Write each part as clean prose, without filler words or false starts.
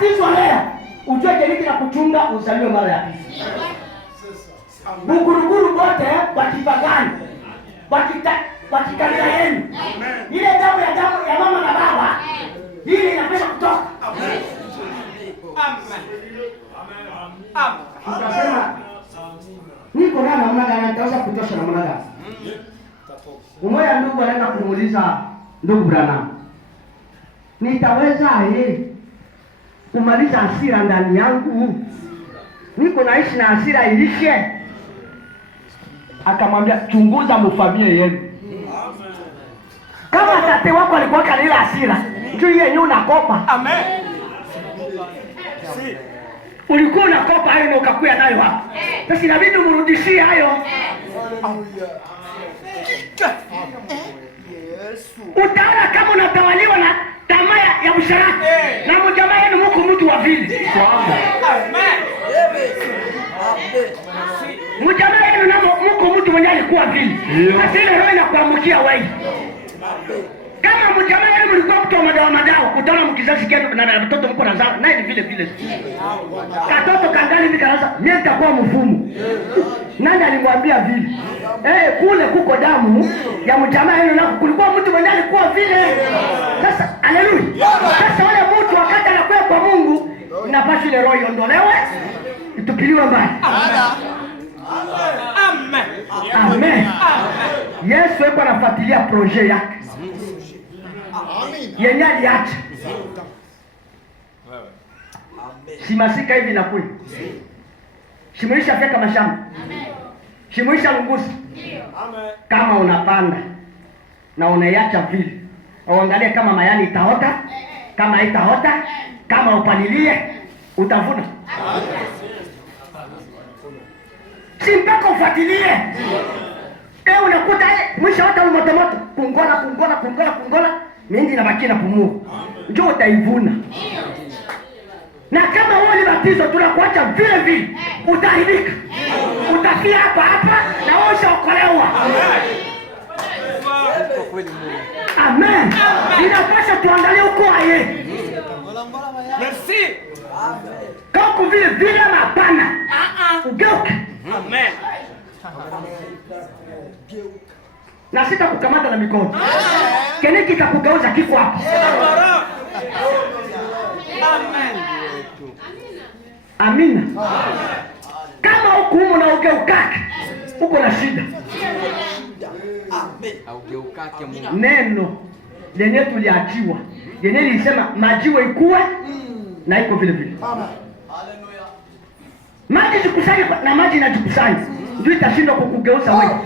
ukibatizwa leo, ujue keniki na kuchunga uzaliwe mara ya pili. Buguruguru bote wakipagani, wakikanisa yenu. Ile damu ya mama na baba, ile inapaswa kutoka. Amen. Utasema, niko na namna gani nitaweza kutosha namna gani? Umoja ndugu anaenda kumuuliza ndugu Branham, nitaweza kumaliza hasira ndani yangu? Niko naishi na hasira ilishe. Akamwambia, chunguza mfamie yenu. Kama tate wako alikuwa kanila hasira, njoo yeye unakopa. Amen. Ulikuwa unakopa hayo na ukakuya nayo hapo. Sasa inabidi umrudishie hayo. Utaona kama unatawaliwa na tamaa ya usharati. Na mjamaa yenu mko mtu wa vile. Amen. Mjamaa yenu namo mko mtu mwenye alikuwa vile. Sasa ile roho inakuamkia wewe. Kama mjamaa yenu mlikuwa mtu wa madawa, utaona mkizazi kenu na mtoto mko na zao, naye ni vile vile. Katoto kangali hivi kanaanza, mimi nitakuwa mfumu. Nani alimwambia vile? Kule kuko damu ya mjamaa yenu na kulikuwa mtu mwenye alikuwa vile. Sasa haleluya. Sasa wale mtu wakati anakuwa kwa Mungu, inapaswa ile roho iondolewe, itupiliwe mbali. Amen. Amen. Yesu yuko anafuatilia projet yake. Yenye aliacha. Simasika hivi na kule. Shimuisha feka mashamba. Shimuisha lungusi. Kama unapanda na unaiacha vile, uangalie kama mayani itaota, kama haitaota, kama upalilie utavuna. Si mpaka ufuatilie. Unakuta mwisho hata moto kungola mindi na baki na pumua. Njoo utaivuna. Na kama wewe ni batizo tunakuacha vile vile, utaharibika. Utafia hapa na wewe ushaokolewa. Amen. Inapaswa tuangalie uko aye. Merci. Kako vile vile ama hapana? Ugeuke. Amen. Na sita kukamata na mikono. Keniki kakugeuza kiko hapo. Amen. Amina. Kama hukumu na ugeukake, uko na shida. Amen. Ugeukake Mungu. Neno lenye tuliachiwa, lenye lisema majiwe ikuwe na iko vile vile. Amen. Haleluya. Maji zikusanye na maji inajikusanya. Ndio itashindwa kukugeuza wewe.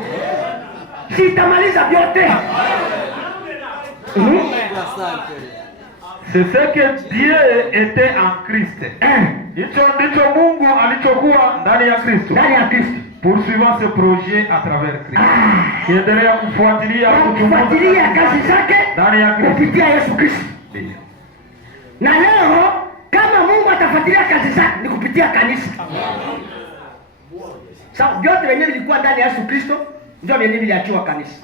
Sitamaliza vyote. C'est ce que Dieu était en Christ. Ndicho Mungu alichokuwa ndani ya Kristo. Ndani ya Kristo. Poursuivant ce projet à travers Christ. Kiendelea kufuatilia kazi zake ndani ya Kristo kupitia Yesu Kristo. Na leo kama Mungu atafuatilia kazi zake ni kupitia kanisa. Sababu vyote wenyewe vilikuwa ndani ya Yesu Kristo, ndio wenyewe viliachiwa kanisa.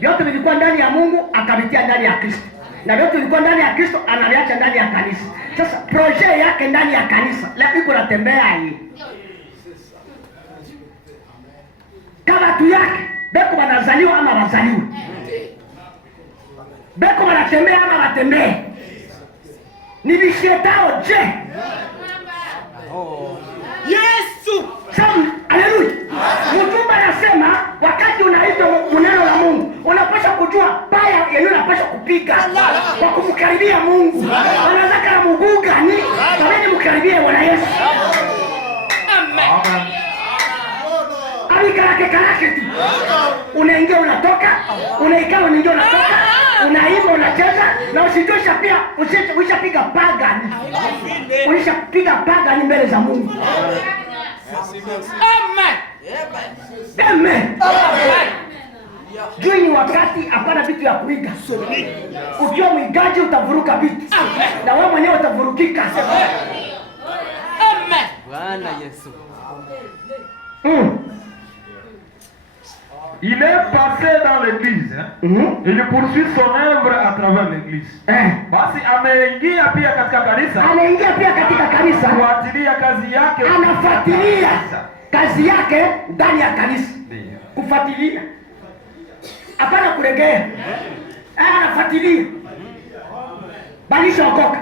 Vyote vilikuwa ndani ya Mungu akavitia ndani ya Kristo. Na vyote vilikuwa ndani ya Kristo analiacha ndani ya kanisa. Sasa projet yake ndani ya kanisa, la iko natembea hii. Kama tu yake, beko wanazaliwa ama wazaliwa. Beko wanatembea ama watembee. Ni vishetao je? Yesu! Samu, haleluya. Mtume anasema wakati unaitwa neno la Mungu, unapaswa kujua baya yenyewe unapaswa kupiga kwa kumkaribia Mungu. Anataka na Mungu gani? Bali mkaribie Bwana Yesu. Amen. Karake tu. Unaingia unatoka, unaikaa unaingia unatoka, unaimba unacheza na usitosha pia ushapiga pagani. Ulishapiga pagani mbele za Mungu. Amen. Amen. Juu ni wakati hapana vitu ya kuiga. Ukiwa mwigaji utavuruka vitu. Na wewe mwenyewe utavurukika. Amen. Bwana Yesu. Il est passé dans l'église. Il poursuit son œuvre à travers l'église. Basi ameingia pia katika kanisa. Anaingia pia katika kanisa. Kufuatilia kazi yake. Anafuatilia kazi yake ndani ya kanisa. Kufuatilia. Hapana kuregea. Anafuatilia. Balisha okoka.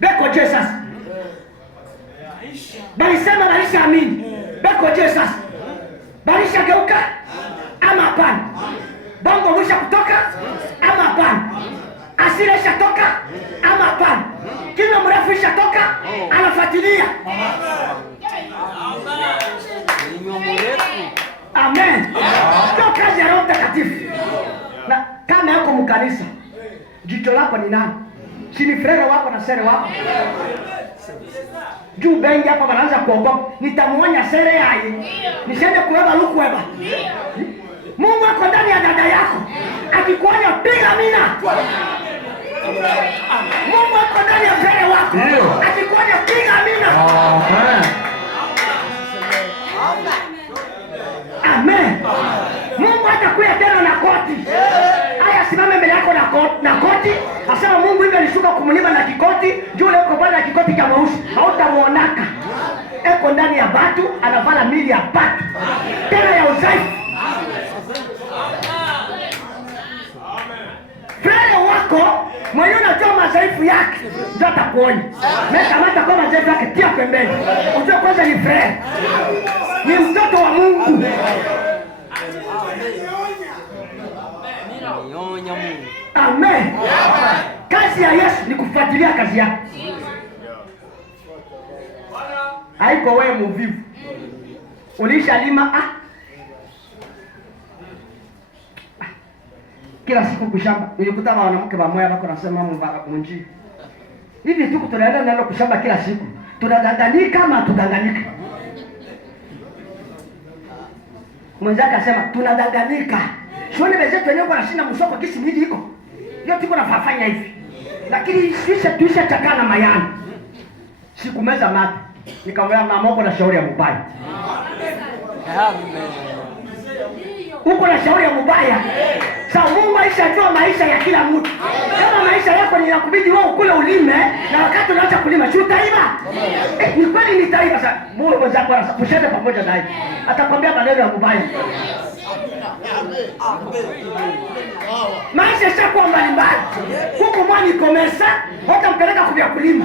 Beko Jesus. Balisema balisha amini. Beko Jesus. Balisha geuka ama hapana? Bongo mwisha kutoka ama hapana? Asira isha toka ama hapana? Kina mrefu isha toka, anafuatilia. Amen. Ndio kazi ya Roho Mtakatifu. Na kama yako mkanisa, jicho lako ni nani? Si ni frere wako na sere wako? Juu bengi hapa wanaanza kuogopa. Nitamuonya sere yaye. Nisiende kuweba luku weba. Mungu ako ndani ya dada yako. Akikuonya piga mina. Mungu ako ndani ya frere wako. Akikuonya piga mina. Amen. Mungu hatakuja tena na koti. Haya, simame mbele yako na koti. Asema Mungu hivi alishuka kumlima na kikoti. Juu leo kwa na kikoti cha mweusi. Hautamuonaka. Eko ndani ya batu, anavala mili ya batu. Tena ya udhaifu. Frere wako mwenye unajua madhaifu yake ndio atakuonya. Kamata kwa madhaifu yake, tia pembeni. Ujue kwanza ni frere. Ni mtoto wa Mungu. Amen. Kazi ya Yesu ni kufuatilia kazi yake. Haiko wewe mvivu. Ulisha lima kila siku kushamba. Nilikuta wanawake wamoja wako nasema munji. Hivi tu tunaenda nalo kushamba kila siku. Tunadanganyika ama tudanganyika? Mwenzake akasema tunadanganyika. Shoni bezetu wenyewe kwa shinda msoko kisi mili iko. Hiyo tuko nafanya hivi. Lakini sisi tuisha chakana mayani. Sikumeza mate. Nikamwambia mama uko na shauri ya mubaya. Uko na shauri ya mubaya. Sasa Mungu aishajua maisha ya kila mtu. Kama maisha yako ni yakubidi wewe ukule ulime na wakati unaacha kulima si utaiba. Ni kweli nitaiba sasa. Mungu wenzako anasafishana pamoja naye. Atakwambia maneno ya mubaya. Maisha yashakuwa mbalimbali. Huko mwani komesa, hata mpeleka kubia kulima.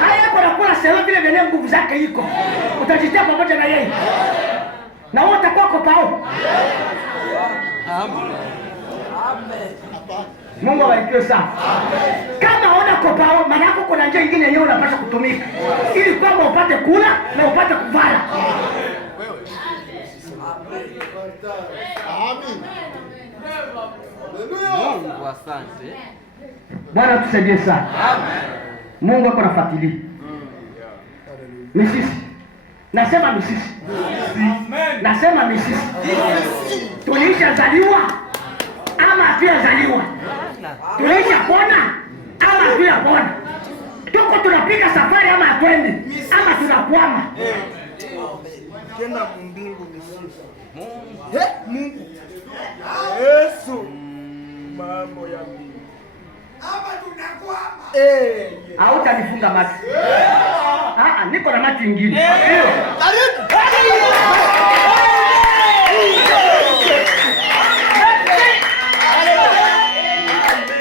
Haya yako nakula sema vile vile nguvu zake iko. Utajitia pamoja na yeye. Na wewe utakuwa kopao. Amen. Mungu abarikiwe sana. Kama una kopao, maana yako kuna njia nyingine yenyewe unapaswa kutumika. Ili kwamba upate kula na upate kuvaa. Amen. Mungu asante. Bwana tusaidie sana. Amen. Mungu ako nafuatilia. Misisi. Nasema misisi. Amen. Nasema misisi. Tulisha zaliwa ama hatujazaliwa? Tulisha pona ama hatujapona? Tuko tunapiga safari ama hatuendi? Ama tunakwama? Tena mbingu misisi. Mungu. Yesu. Mambo ya mbingu. Hapa tunakwama. Hautanifunga macho. Niko na macho ingine.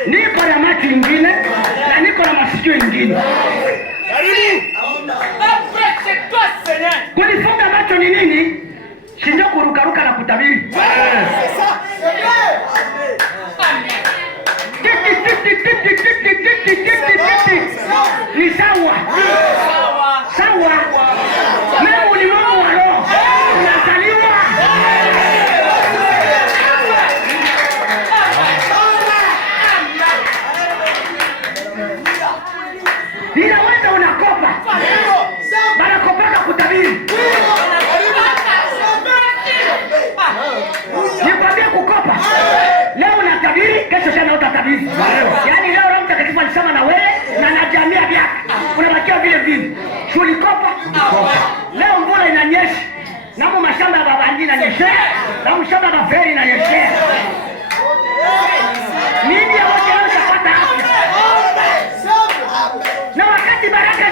Niko na macho ingine na niko na masikio ingine. Kunifunga macho ni nini? Shinjo kurukaruka na kutabiri. Ni sawa. Sawa. Wewe ulimwengu wa roho. Unazaliwa. Ninaweza unakopa. Banakopaka kutabiri. Nikwambia kukopa. Leo unatabiri, kesho tena utatabiri. Yaani leo Roho Mtakatifu alisema na wewe na najamia vyako. Unabakia vile vile. Shulikopa. Leo mvula inanyesha. Na mashamba ya babandi na nyeshe. Na mashamba ya baferi na nyeshe. Nini ya wote leo utapata afya. Na wakati baraka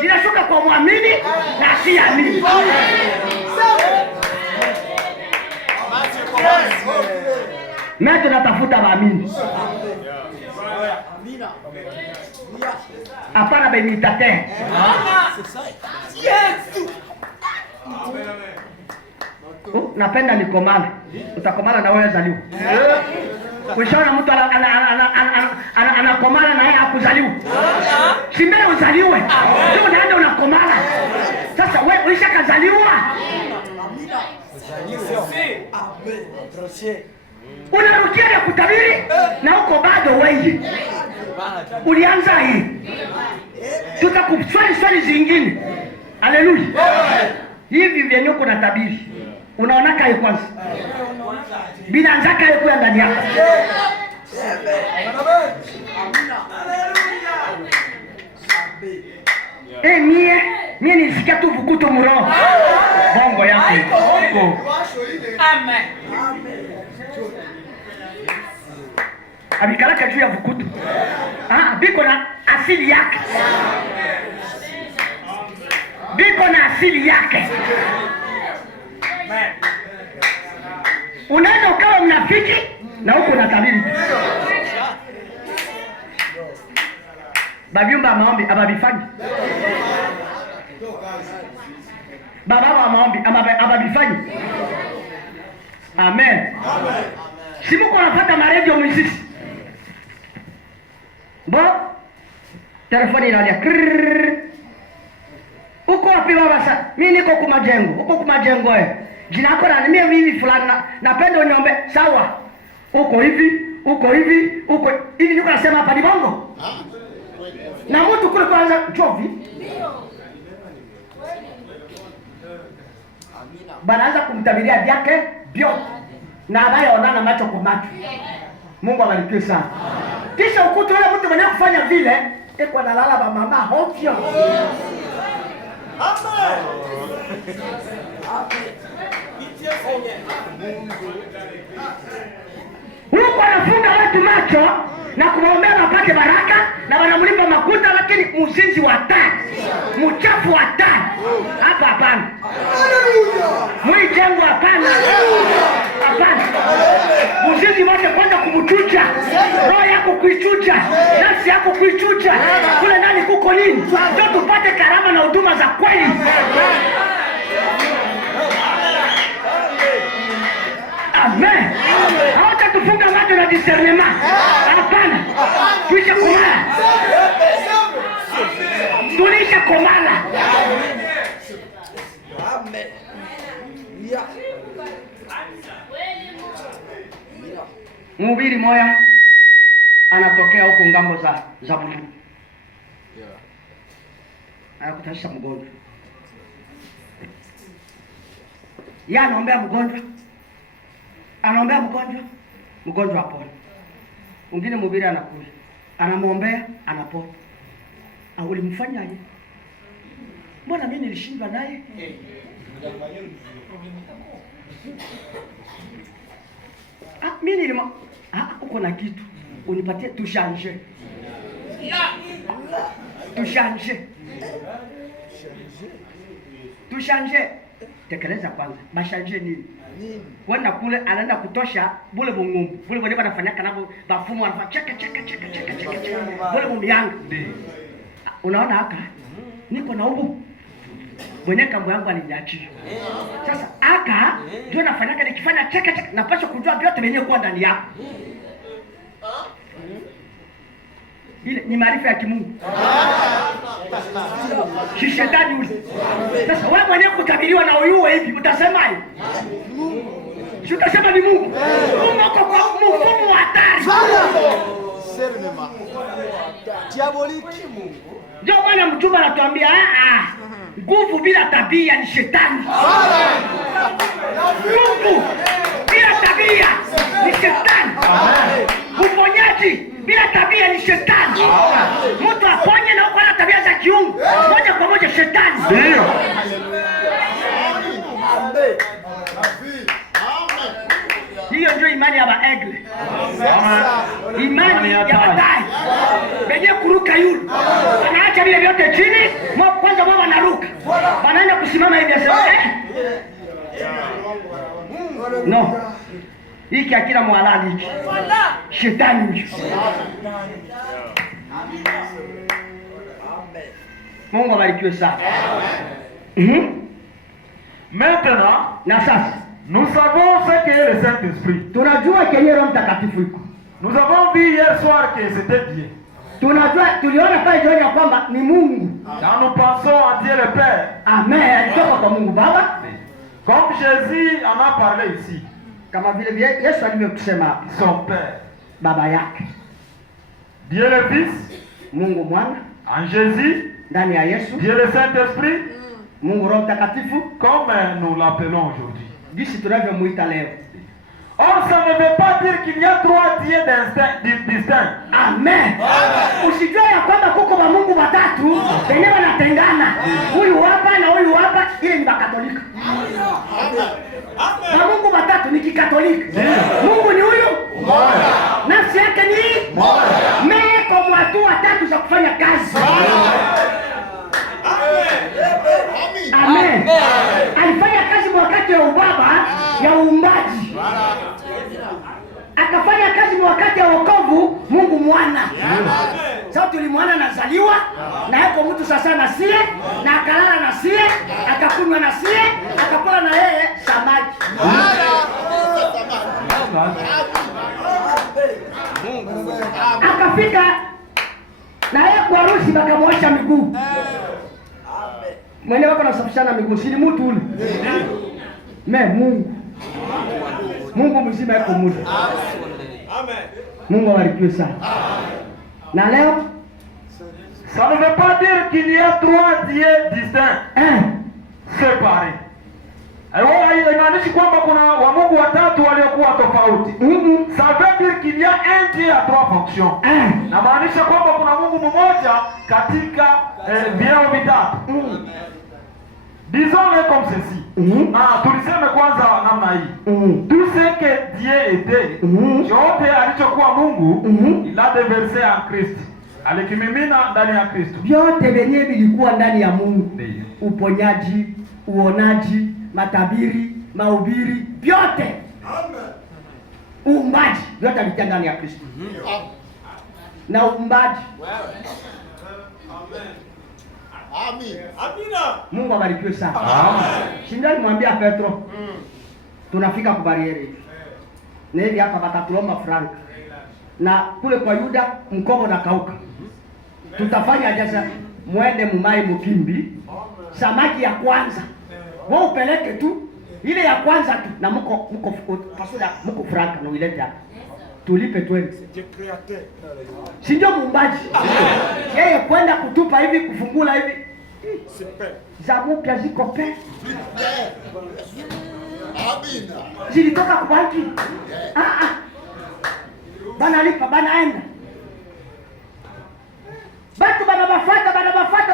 zinashuka kwa muamini na asiamini. Mimi tunatafuta waamini. Hapana benitate. Napenda nikomane. Utakomana na wewe zaliwa. Ukishaona mtu anakomana na yeye hakuzaliwa. Si mbele uzaliwe. Ndio unaenda unakomana. Sasa wewe ulishakazaliwa. Unarudia ya kutabiri na uko bado wewe. Ulianza hii. Tutakuswali swali zingine. Haleluya. Hivi vyenye uko na tabiri. Unaona kae kwanza. Binaanza kae kwa ndani yako. Mie nisikia tu vukuto muro. Bongo yako. Bongo. Amen. Abikalaka juu ya vukuto. Biko na asili yake. Biko na asili yake. Unaweza ukawa mnafiki na huko na tabiri. Babyumba maombi ababifanyi. Baba wa maombi ababifanyi. Amen. Amen. Simuko nafuata maredio mwisisi. Bo telefoni inalia. Uko wapi baba sasa? Mimi niko kumajengo. Uko kumajengo wewe. Jina lako na mimi hivi fulani napenda uniombe. Sawa. Uko hivi, uko hivi, uko hivi niko nasema hapa ni bongo. Na mtu kule kwanza chovi. Banaanza kumtabiria vyake vyote. Na anayeonana macho kwa macho. Mungu abarikiwe sana. Kisha ukuta yule mtu mwenye kufanya vile, eko analala ba mama hovyo. Amen. Mungu anafunga watu macho na kumwombea wapate baraka na wanamlipa makuta, lakini mzinzi wa tani, mchafu wa tani. Hapa hapana. Mwijengo hapana. Hapana. Mzinzi wote kwanza kumchuja. Roho yako kuichuja, nafsi yako kuichuja. Kule ndani kuko nini? Ndio tupate karama na huduma za kweli. Amen. Hata tufunga watu na discernement. Hapana. Tuisha kumala. Tulisha kumala. Amen. Mhubiri moya anatokea huko ngambo za Mungu. Anakutasha mgonjwa. Yeye anaombea mgonjwa. Anaombea mgonjwa apone. Mwingine mhubiri anakuja. Anamwombea, anapona. Ulimfanyaje? Mbona mimi nilishindwa naye? Mimi nilima uko na kitu. Unipatie tushanje. Tushanje. Tekeleza kwanza. Bashanje nini? Wanda kule anaenda kutosha bule bungumbu. Bule bwenye banafanyaka nabo bafumu wanafanya cheka. Bule bumbi yangu. Unaona haka? Niko na ubu. Bwenye kambo yangu aliniachia. Sasa haka ndio nafanyaka nikifanya cheka napaswa kujua vyote venye kuwa ndani yako. Ile ni maarifa ya kimungu. Shetani ule. Sasa wewe mwenyewe kutabiriwa na uyuwe hivi utasemaje? Si utasema ni Mungu. Mungu uko kwa mfumo wa hatari. Sermema. Diaboliki Mungu. Ndio maana mtume anatuambia nguvu bila tabia ni shetani. Nguvu bila tabia ni shetani. Uponyaji bila tabia ni shetani. Mtu aponye na uko na tabia za kiungu, moja kwa moja shetani. Ndio. Imani ya hatari. Benye kuruka yule. Anaacha vile vyote chini, kwanza wao wanaruka. Wanaenda kusimama hivi sasa. No. Hiki akila mwalali hiki. Shetani huyu. Mungu abarikiwe sana. Maintenant, na sasa nous savons ce qu'est le Saint-Esprit. Tunajua kenye Roho Mtakatifu iko. Nous avons vu hier soir que c'était Dieu. Tunajua, tuliona pale jioni kwamba ni Mungu. Quand nous pensons à Dieu le Père. Amen. Alitoka kwa Mungu Baba. Comme Jésus en a parlé ici. Kama vile Yesu alivyokusema son Père. Baba yake. Dieu le Fils. Mungu Mwana. En Jésus. Ndani ya Yesu. Dieu le Saint-Esprit. Mungu Roho Mtakatifu. Comme nous l'appelons aujourd'hui. Jinsi tunavyomuita leo. Or, ça ne veut pas dire qu'il y a trois dieux distincts. Amen. Usijue ya kwamba kuko wa Mungu watatu wenye wanatengana. Huyu hapa na huyu hapa, ile ni Katolika. Na Mungu watatu ni Kikatolika. Mungu ni huyu. Nafsi yake ni meko watu watatu za kufanya kazi. Amen. Alifanya kazi wakati wa ubaba ya uumbaji. Akafanya kazi wakati ya wokovu Mungu Mwana. Sasa tulimwona nazaliwa na yuko mtu sasa na sie na akalala na sie, akakunywa na sie, akakula na yeye samaki. Akafika na yeye kwa harusi bakamwosha miguu. Mwenye wako nasafishana miguu, si ni mtu ule. Mungu mzima yuko muda. Amen. Mungu abarikiwe sana. Na leo ça ne veut pas dire qu'il y a trois dieux distincts. Séparés. Haimaanishi kwamba kuna wa Mungu watatu waliokuwa tofauti. Ça veut dire qu'il y a un Dieu à trois fonctions. Na maanisha kwamba kuna Mungu mmoja katika vyeo vitatu. Disons-le comme ceci. Tuliseme kwanza namna hii. Tout ce que Dieu était, chote alichokuwa Mungu, il a déversé en Christ. Alikimimina ndani ya Kristo. Vyote vyenyewe vilikuwa ndani ya Mungu. Uponyaji, uonaji, matabiri, mahubiri, vyote. Uumbaji, vyote vilikuwa ndani ya Kristo. Na uumbaji. Amen. Amina. Mungu abarikiwe sana. Shindani mwambia Petro. Tunafika kwa bariere hivi. Na hivi hapa batatuomba franka. Na kule kwa Yuda mkomo na kauka. Tutafanya jaza mwende mumai mukimbi. Samaki ya kwanza. Wewe upeleke tu ile ya kwanza tu na mko pasuda mko franka na uilete hapa. Tulipe twende. Si ndio muumbaji? Yeye kwenda kutupa hivi kufungula hivi. Za mpya ziko pe. Amina. Zilitoka kwa banki. Bana lipa banaenda. Batu banabafata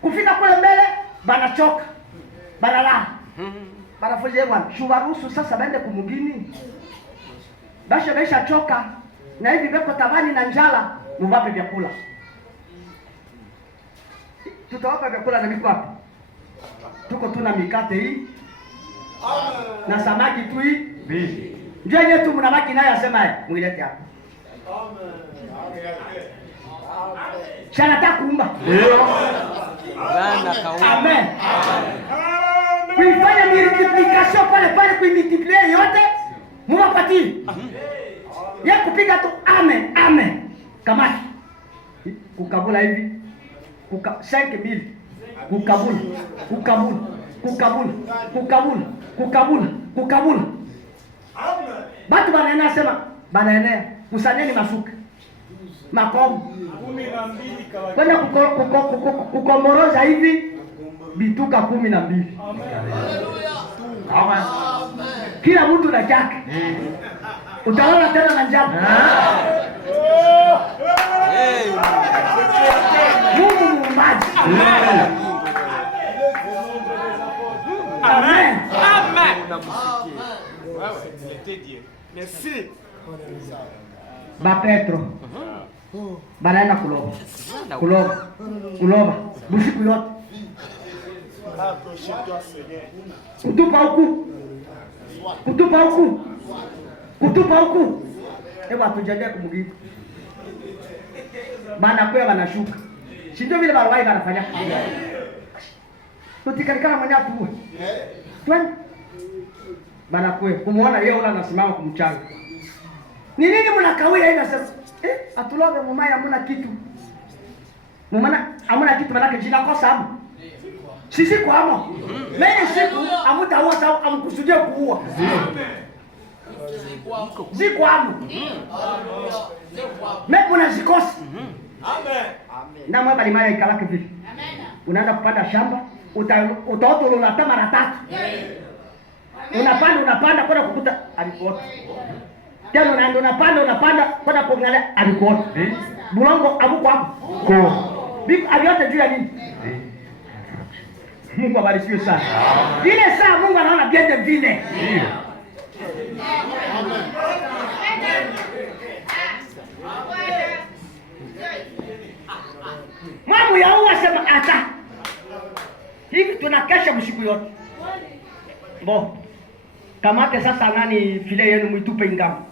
kufika kule mbele banachoka. Banalala. Banafuzi bwana, shubaruhusu sasa baende kumugini. Basha choka na hivi beko tabani na njala, muwape vyakula. Tutawapa vyakula na miko wapi? Tuko tuna mikate hii. Na samaki tu hii. Ndio yenyewe tu mnabaki naye asema muilete hapa. Shana takuumba. Amen. Kuifanya multiplication pale kuimultiplier yote. Muwapatie. Ya kupiga tu amen. Kamati. Kukabula hivi. 5,000. Kukabula. Batu banaenea sema, banaenea. Kusanyeni masuka. Makomu. 12 kwenda kukomoroza hivi. Bituka 12. Amen. Kila mtu na chake. Utaona tena na njaa. Mungu muumbaji. Amen. Merci. Ba Petro. Banaenda kuloba. Busiku yote. Kutupa huku. Ewa tujaje kumugitu. Bana kwa banashuka. Si ndio vile barwai banafanya. Tutikalikana mwenye atuwe. Twende. Bana kwa kumuona yeye ula anasimama kumchanga. Ni nini mnakawia hivi sasa? Atulobe mumai hamuna kitu. Mumana hamuna kitu manake jina kosa hapo. Sisi kwa amo. Mimi siku amutaua sawa amkusudie kuua. Ziko amo. Mimi mnazikosa. Amen. Na mwa bali mara ikalaka vile. Amen. Unaanza kupanda shamba, utaota unalata mara 3. Unapanda kwenda kukuta alikuota. Tena unaenda unapanda kwenda kuangalia alikuota. Bulongo abuko hapo. Ko. Bibi aliote juu ya nini? Mungu abarikiwe sana. Ile saa Mungu anaona biende vile. Mwamu ya uwa sema ata. Hivi tunakesha msiku yote. Bo. Kamate sasa nani file yenu mwitupe ngamo.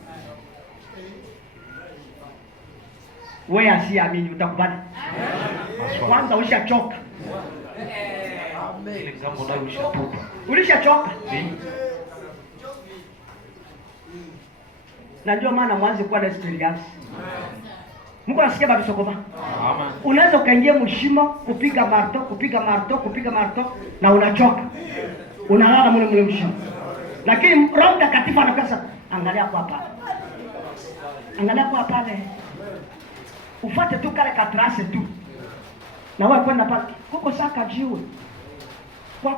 Wewe asiamini utakubali. Kwanza ushachoka. Ile ngamo nayo ushapupa. Ulishachoka? Na ndio maana mwanzo kuwa na experience. Mungu anasikia bado sokoma. Amen. Unaweza ukaingia mshimo kupiga marto na unachoka. Unalala mule mshimo. Lakini Roho Mtakatifu anakasa angalia kwa pale. Ufuate tu kale katrase tu. Na wewe kwenda pale. Huko saka jiwe. Kwa.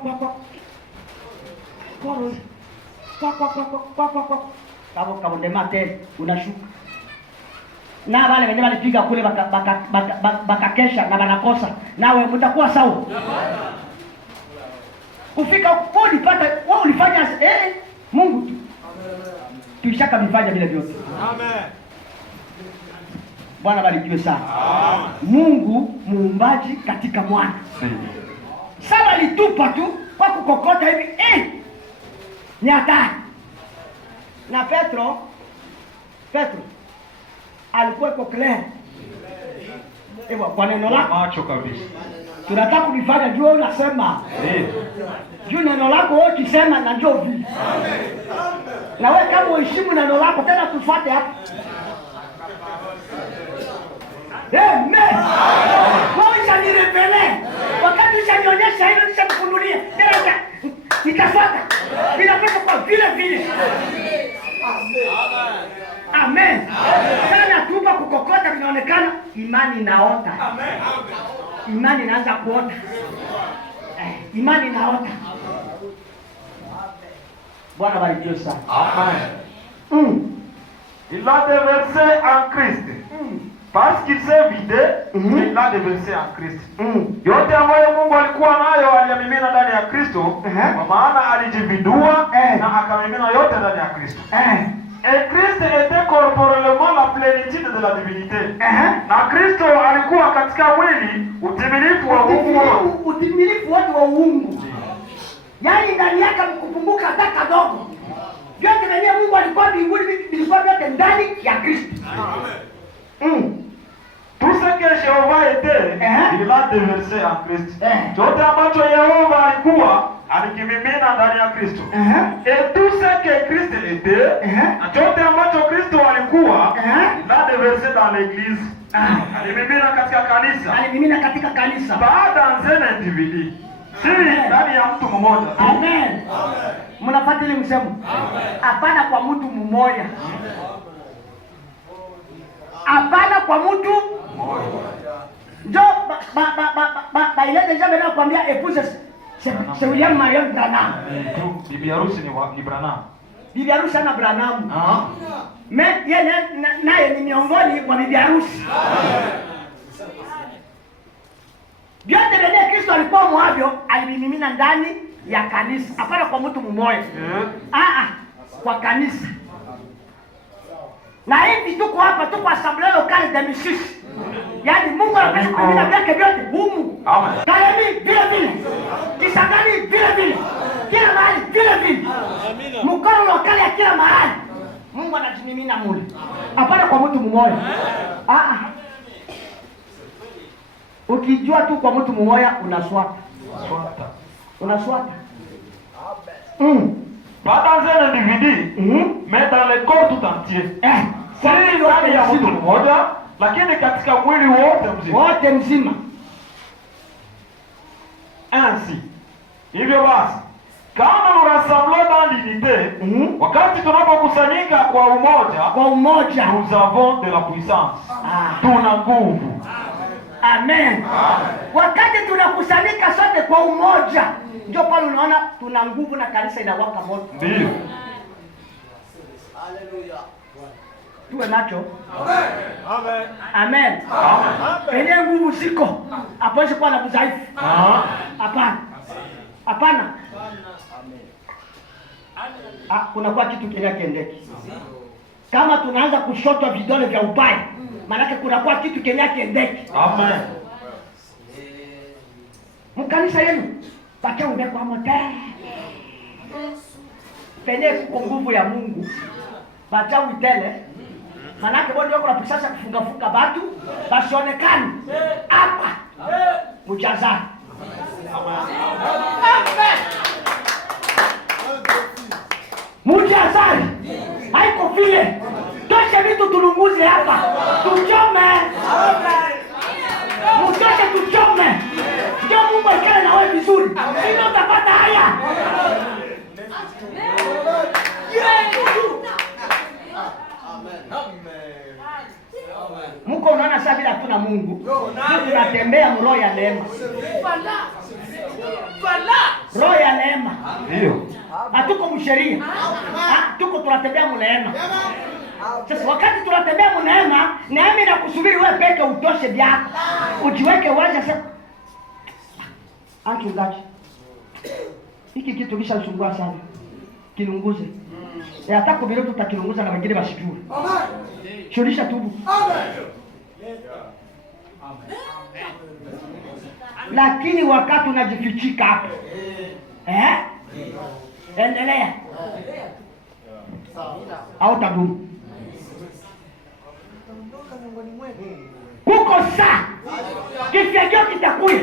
Koro. Kwa. Kabo ndemate unashuka. Na wale wenyewe walipiga kule bakakesha na banakosa. Nawe mtakuwa sawa. Kufika huko ulipata wewe ulifanya Mungu tu. Tulishaka vifanya bila vyote. Amen. Bwana barikiwe sana. Amen. Mungu muumbaji katika mwana. Sasa alitupa tu kwa kukokota hivi ni hatari. Na Petro alikuwa clear. Ewa kwa neno lako macho kabisa. Tunataka kufanya juu unasema. Juu neno lako wewe ukisema na njoo vile. Na wewe kama uheshimu neno lako tena tufuate hapo. Amen. Wewe unirevele. Wakati unanionyesha hilo nishakufunulia. Tena nitafuata. Bila pesa kwa vile. Amen. Sana tupa kukokota vinaonekana imani inaota. Amen. Imani inaanza kuota. Imani inaota. Bwana barikiwe sana. Amen. Il a déversé en Christ. Parce qu'il s'est vidé, il a déversé en Christ. Yote ambayo Mungu alikuwa nayo aliyamimina ndani ya Kristo, kwa maana alijividua na akamimina yote ndani ya Kristo. Et Christ était corporellement la plénitude de la divinité. Na Kristo alikuwa katika mwili utimilifu wa Mungu wote. Utimilifu wote wa uungu. Yaani ndani yake mkupunguka hata kadogo. Vyote vyenye Mungu alikuwa mbinguni vilikuwa vyote ndani ya Kristo. Amen. Tout ce que Jéhovah était, il l'a déversé en Christ. Chote ambacho Yehova alikuwa alikimimina ndani ya Kristo. Et tout ce que Christ était, na chote ambacho Kristo alikuwa, il l'a déversé dans l'église. Alimimina katika kanisa. Pas dans un individu. Si ndani ya mtu mmoja. Amen. Mnafuata ile msemo? Hapana kwa mtu mmoja. Hapana kwa mtu ndio ile deja mena kuambia épouse c'est William Marion Branham. Bibi harusi ni Branham. Bibi harusi ana Branham. Mais yeye naye ni miongoni mwa bibi harusi. Vyote vile Kristo alikuwa mwavyo alimimina ndani ya kanisa. Hapana kwa mtu mmoja. Kwa kanisa. Na hivi tuko hapa, tuko Assemblée locale de Misisi. Yaani Mungu anapenda kumina vyake vyote humu. Amen. Kalemi vile vile. Kisangani vile vile. Kila mahali vile vile. Mkono lokali ya kila mahali. Mungu anajimimina mule. Hapana kwa mtu mmoja. Ukijua tu kwa mtu mmoja unaswata. Unaswata. Pas dans un individu, mais dans le corps tout entier. Si ndani ya mtu mmoja, lakini katika mwili wote mzima. Wote mzima. Ainsi. Hivyo basi, kama nous rassemblons dans l'unité, wakati tunapokusanyika kwa umoja, nous avons de la puissance. Tuna nguvu. Amen. Wakati tunakusanyika sote kwa umoja, ndio pale unaona tuna nguvu na kanisa inawaka moto. Ndio. Haleluya. Tuwe macho. Amen. Amen. Penye nguvu ziko, hapaswi kuwa na udhaifu. Hapana. Hapana. Kuna kwa kitu kiendeki. Kama tunaanza kushotwa vidole vya ubaya, maana kuna kwa kitu kiendeki. Amen. Mkanisa yenu pacha umekwa moto. Penye kuko nguvu ya Mungu, pacha uitele. Maana kwa ndio kuna pisasa kufunga batu, basionekane. Hapa. Mujazani. Amen. Mujazani. Haiko vile. Tosha vitu tulunguze hapa. Tuchome. Mutoshe tuchome. Ndio Mungu akale na wewe vizuri. Sio utapata haya. Mungu unaona sasa bila tuna Mungu. Tunatembea mroho ya neema. Roho ya neema. Ndio. Hatuko msheria. Tuko tunatembea mneema. Sasa wakati tunatembea mneema, neema inakusubiri wewe peke utoshe vyako. Ujiweke wazi sasa. Anchungaji. Hiki kitu kishanisumbua sana. Kilunguze. Hata kwa vile tutakilunguza na wengine wasijue. Amen. Shurisha tubu. Amen. Lakini wakati unajifichika hapo. Endelea. Au tabu. Kuko saa. Kifyagio kitakuya.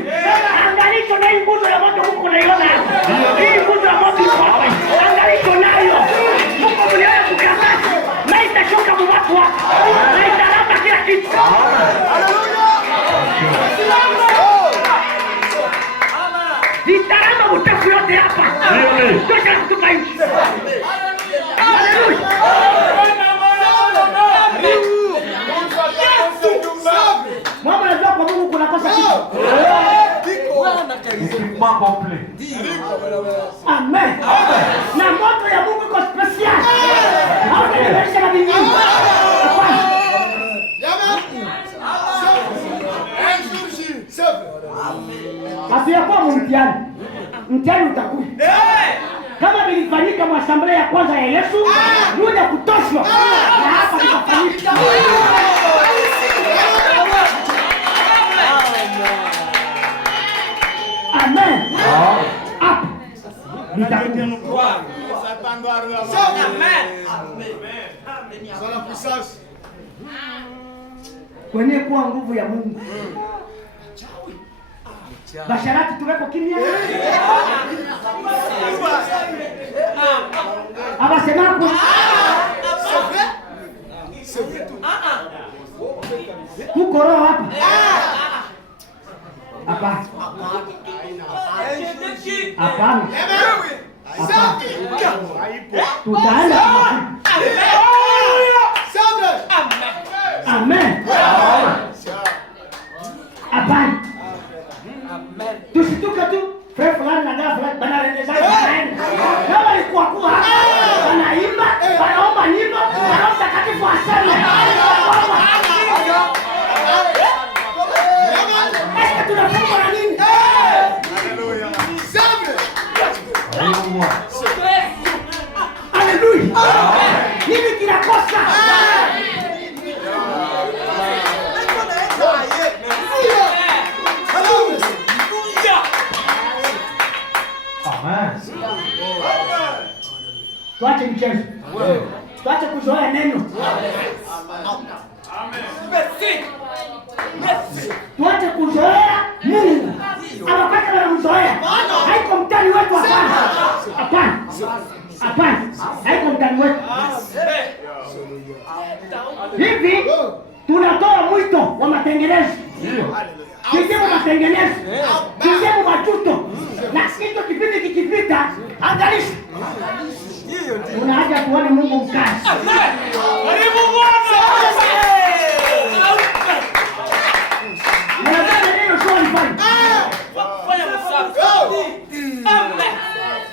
Angalisho na nguzo ya moto huko unaiona. Hii nguzo ya moto iko hapa. Angalisho nayo. Huko mliona kukamata. Na itashuka kwa watu wako. Na itaramba kila kitu. Haleluya. Itaramba utafu yote hapa. Tosha kutupa nchi. Haleluya. Mama anajua kwa Mungu kuna kosa kitu. Amen. Na moto ya Mungu iko special. Hautaelewesha na vingine. Hatuyakuwa mtihani. Mtihani utakuja. Kama vilifanyika Assemblée ya kwanza ya Yesu, muda kutoshwa. Na hapa kitafanyika. Amen. Hapa nitakuja. Kwenye kuwa nguvu ya Mungu. Basharati tuweko kimya. Abasemako. Kuko roho hapa. Hapa. Hapana. Tutaenda. Amen. Hapana. Tusituke tu. Frère fulani na dada fulani banaeleza sana. Kama ilikuwa kuwa wanaimba, wanaomba nyimbo, wanaomba takatifu aseme. Sasa tunafunga na nini? Haleluya. Haleluya. Nini kinakosa? Tuache mchezo. Tuache kuzoea neno. Tuache kuzoea Mungu. Anapata na mzoea. Haiko mtani wetu hapana. Hapana. Hapana. Haiko mtani wetu. Hivi tunatoa mwito wa matengenezo. Kijemu matengenezo. Kijemu majuto. Na kitu kipindi kikipita, angalisha. Una haja tuone Mungu mkazi. Karibu Bwana.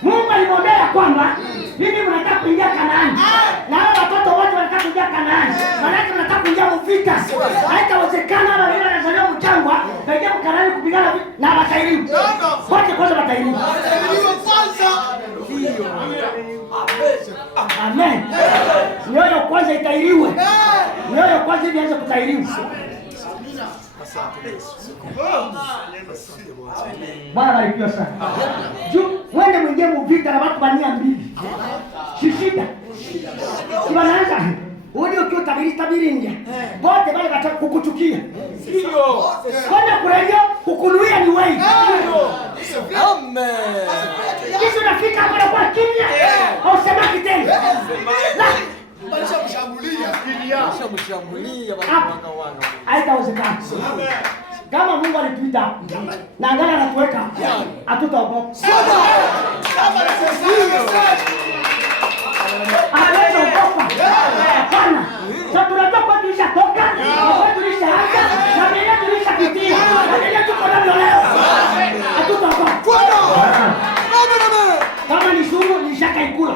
Mungu alimwambia kwamba hivi mnataka kuingia Kanaani. Na hao watoto wote wanataka kuingia Kanaani. Maana mnataka kuingia mvita. Haitawezekana wala vile wanazaliwa mchangwa, kaingia Kanaani kupigana na watairimu. Wote kwanza watairimu. Amen. Nyoyo kwanza itairiwe. Nyoyo kwanza ianze kutairiwa. Bwana barikiwe sana. Juu wende mwingie mvita na watu 200. Shishida. Wanaanza uli ukiwa tabiri nje. Wote wale wataka kukuchukia. Ndio. Kwenda kurejea kukunuia ni wewe. Amen. Kisha unafika hapo kwa kimya. Au sema kitendo. Mshambulia wanga. Haitawezekana. Kama Mungu alituita na angana anatuweka, hatutaogopa. Hapana. Sasa tunatoka kwa tulishatoka, kwa tulishaanza, na mimi tulishapitia. Na mimi tuko ndio leo. Hatutaogopa. Kama ni sumu nishakaikula.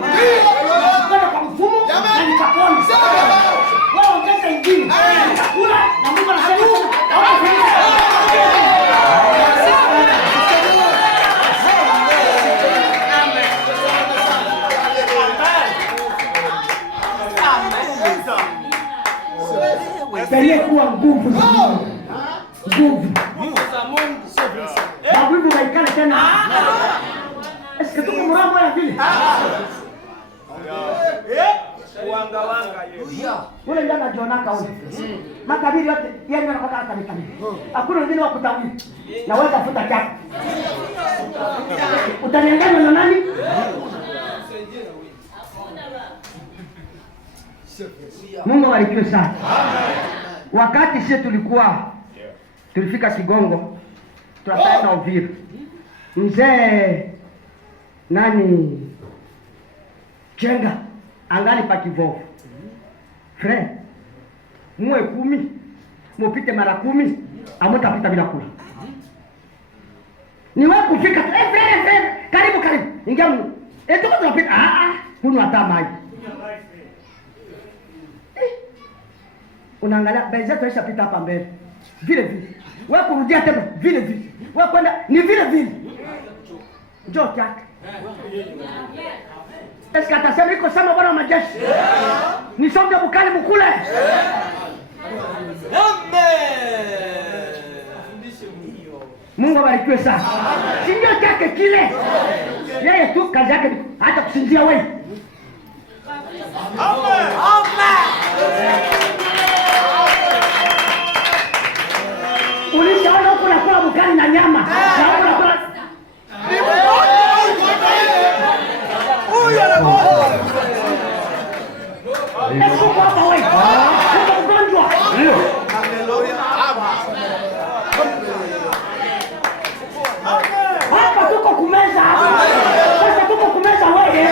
Kwenda kwa mfumo na nikapona. Wao ongeza injili. Nikakula na Mungu anasema Pele kuwa nguvu. Nguvu. Za Mungu. Na nguvu haikana tena. Eske tuko mrambo ya vile? Wanga yeye. Wale ndio anajonaka wale. Makabiri yote yeye anataka kabisa. Hakuna wengine wa kutawili. Na wewe tafuta chako. Utaniangana na nani? Mungu barikiwe sana. Wakati sisi tulifika Kigongo, tunataka Uvira. Mzee nani Chenga angali pa Kivovu. Frère, muwe 10, mupite mara 10, amutapita bila kula. Ni wewe kufika, frère, karibu. Ingia mimi. Tuko tunapita. Huyu hata maji. Unaangalia benza tuisha pita hapa mbele. Vile. Wewe kurudia tena vile. Wewe kwenda ni vile. Njoo chaka. Eska atasema iko sama bwana majeshi. Ni songe bukali mkule. Mungu abarikiwe sana. Sindio chake kile. Yeye tu kazi yake hata kusinzia wewe. Amen. Ulishaona huko nakula bukali na nyama. Na unakula hapa tuko kumeza hapa. Sasa tuko kumeza wewe.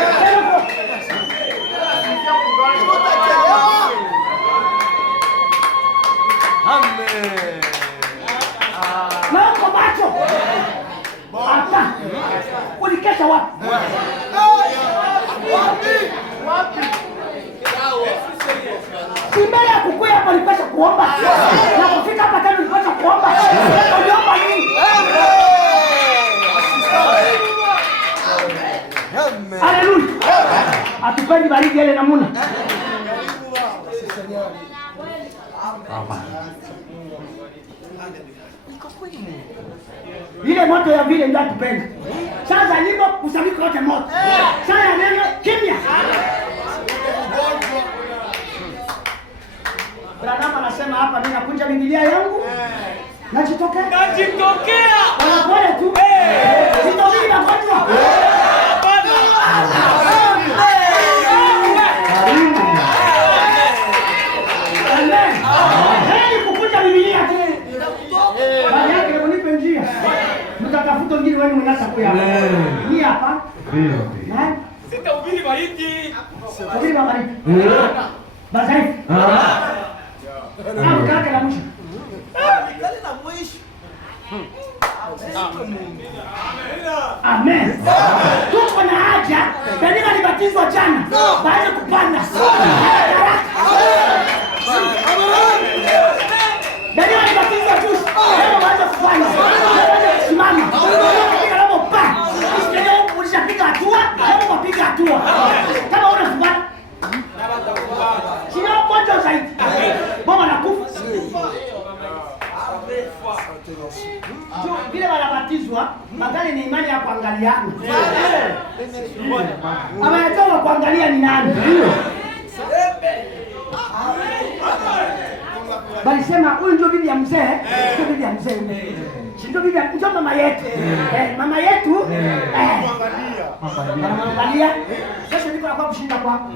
Amen. Nako macho. Hapa. Ulikesha wapi? Wapi? Mbele ya kukuya hapo ulipaswa kuomba. Na kufika hapa tena ulipaswa kuomba. Uliomba nini? Haleluya. Atupendi baridi ile namuna. Ile moto ya vile ndio atupenda. Sasa nyimbo kusanyiko yote moto. Sasa neno kimya. Branham anasema hapa mimi nakunja Biblia yangu. Najitokea. Pole tu. Sitobili magonjwa. Mtatafuta ngine wenu mnasa kuya. Ni hapa. Ndio. Sitahubiri maiti. Sitahubiri maiti. Bazai. Kaka la mwisho. Amen. Tuko na haja. Daniel alibatizwa jana. Baada kupanda. Daniel alibatizwa juzi. Leo baada kupanda. Simama. Piga robo pa. Leo ulishapiga hatua, leo unapiga hatua. Kama unasimama. Sina mmoja zaidi. Boma nakufa. Jo, vile wanabatizwa, magari ni imani ya kuangaliana. Amayatoa kuangalia ni nani? Bali sema huyu ndio bibi ya mzee, ndio bibi ya mzee. Ndio bibi ya mama yetu. Mama yetu angalia. Sasa niko hapa kushinda kwako.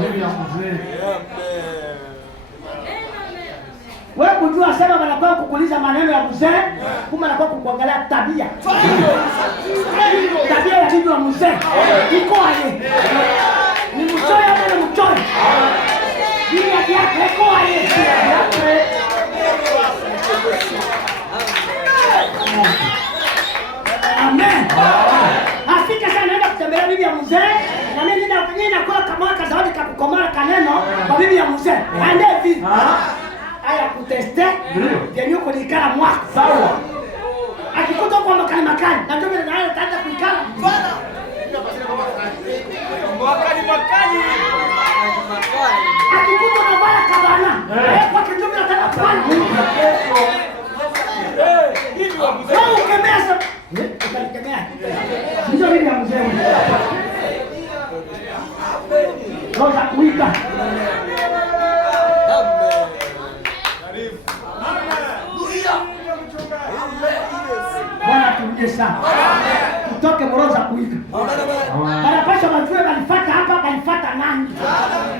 Bibi ya mzee. Wewe kujua sema wanakuwa kukuuliza maneno ya mzee, kumbe anakuwa kukuangalia tabia. Tabia ya bibi wa mzee. Iko aje? Ni mchoyo au ni mchoyo? Bibi yake iko aje? Amen. Afika sana naenda kutembelea bibi ya mzee, na mimi ninakuwa kama zawadi kakukomana kaneno kwa bibi ya mzee. Ande hivi. Aya kuteste yenye uko nikala mwaka Sawa. Akikuta kwa makali na ndio vile naye ataanza kuikala bwana. Makali. Akikuta na bala kabana kwa kitu vile ataanza kufanya hivi wa mzee. Wewe ukemeza ukalikemea ndio bibi ya mzee. Roza kuika Bwana turudie sana. Tutoke moroza kuika. Wanapaswa wajue walifata hapa, walifata nani.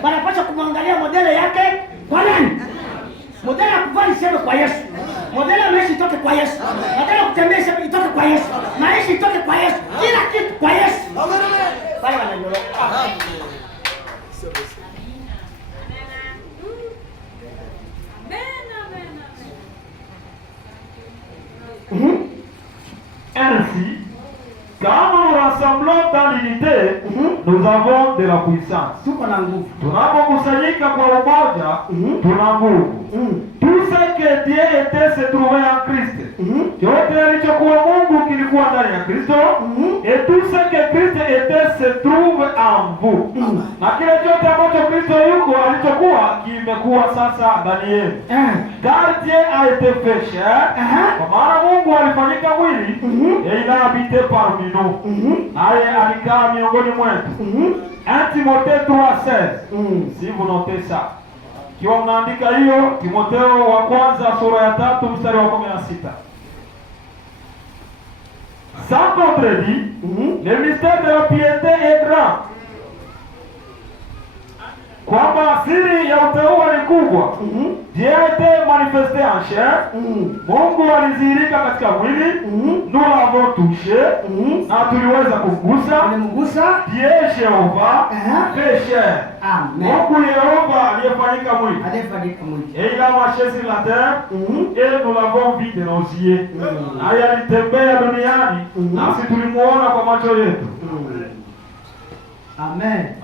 Wanapaswa kumwangalia modele yake kwa nani. Modele ya kuvaa iseme kwa Yesu. Modele ya maisha itoke kwa Yesu. Modele ya kutembea iseme itoke kwa Yesu. Maisha itoke kwa Yesu. Kila kitu kwa Yesu. Bali wananyoroka. Ainsi, quand nous rassemblons dans l'unité, nous avons de la puissance. Tunapokusanyika kwa umoja, tuna nguvu. Tout ce que Dieu était se trouvait en Christ. Yote yalichokuwa Mungu kilikuwa ndani ya Kristo. Et tout ce que Christ était se trouve en vous. Na kile chote ambacho Kristo yuko alichokuwa kimekuwa sasa ndani yenu. Car Dieu a été fait chair. Kwa maana Mungu alifanyika mwili, et il a habité parmi nous. Naye alikaa miongoni mwetu. 1 Timothée 3:16. Si vous notez ça. Kiwa mnaandika hiyo, Timotheo wa kwanza sura ya 3 mstari wa 16. Sans contredit, le mystère de la piété est grand. Kwamba siri ya uteuwa ni kubwa. Dieu a été manifesté en chair. Mungu alidhihirika katika mwili. Nous l'avons touché. Na tuliweza kugusa. Dieu Jehova fait chair. Mungu Yehova aliyefanyika mwili. Et il a marché sur la terre. Et nous l'avons vu de nos yeux. Naye alitembea duniani. Nasi tulimuona kwa macho yetu. Amen.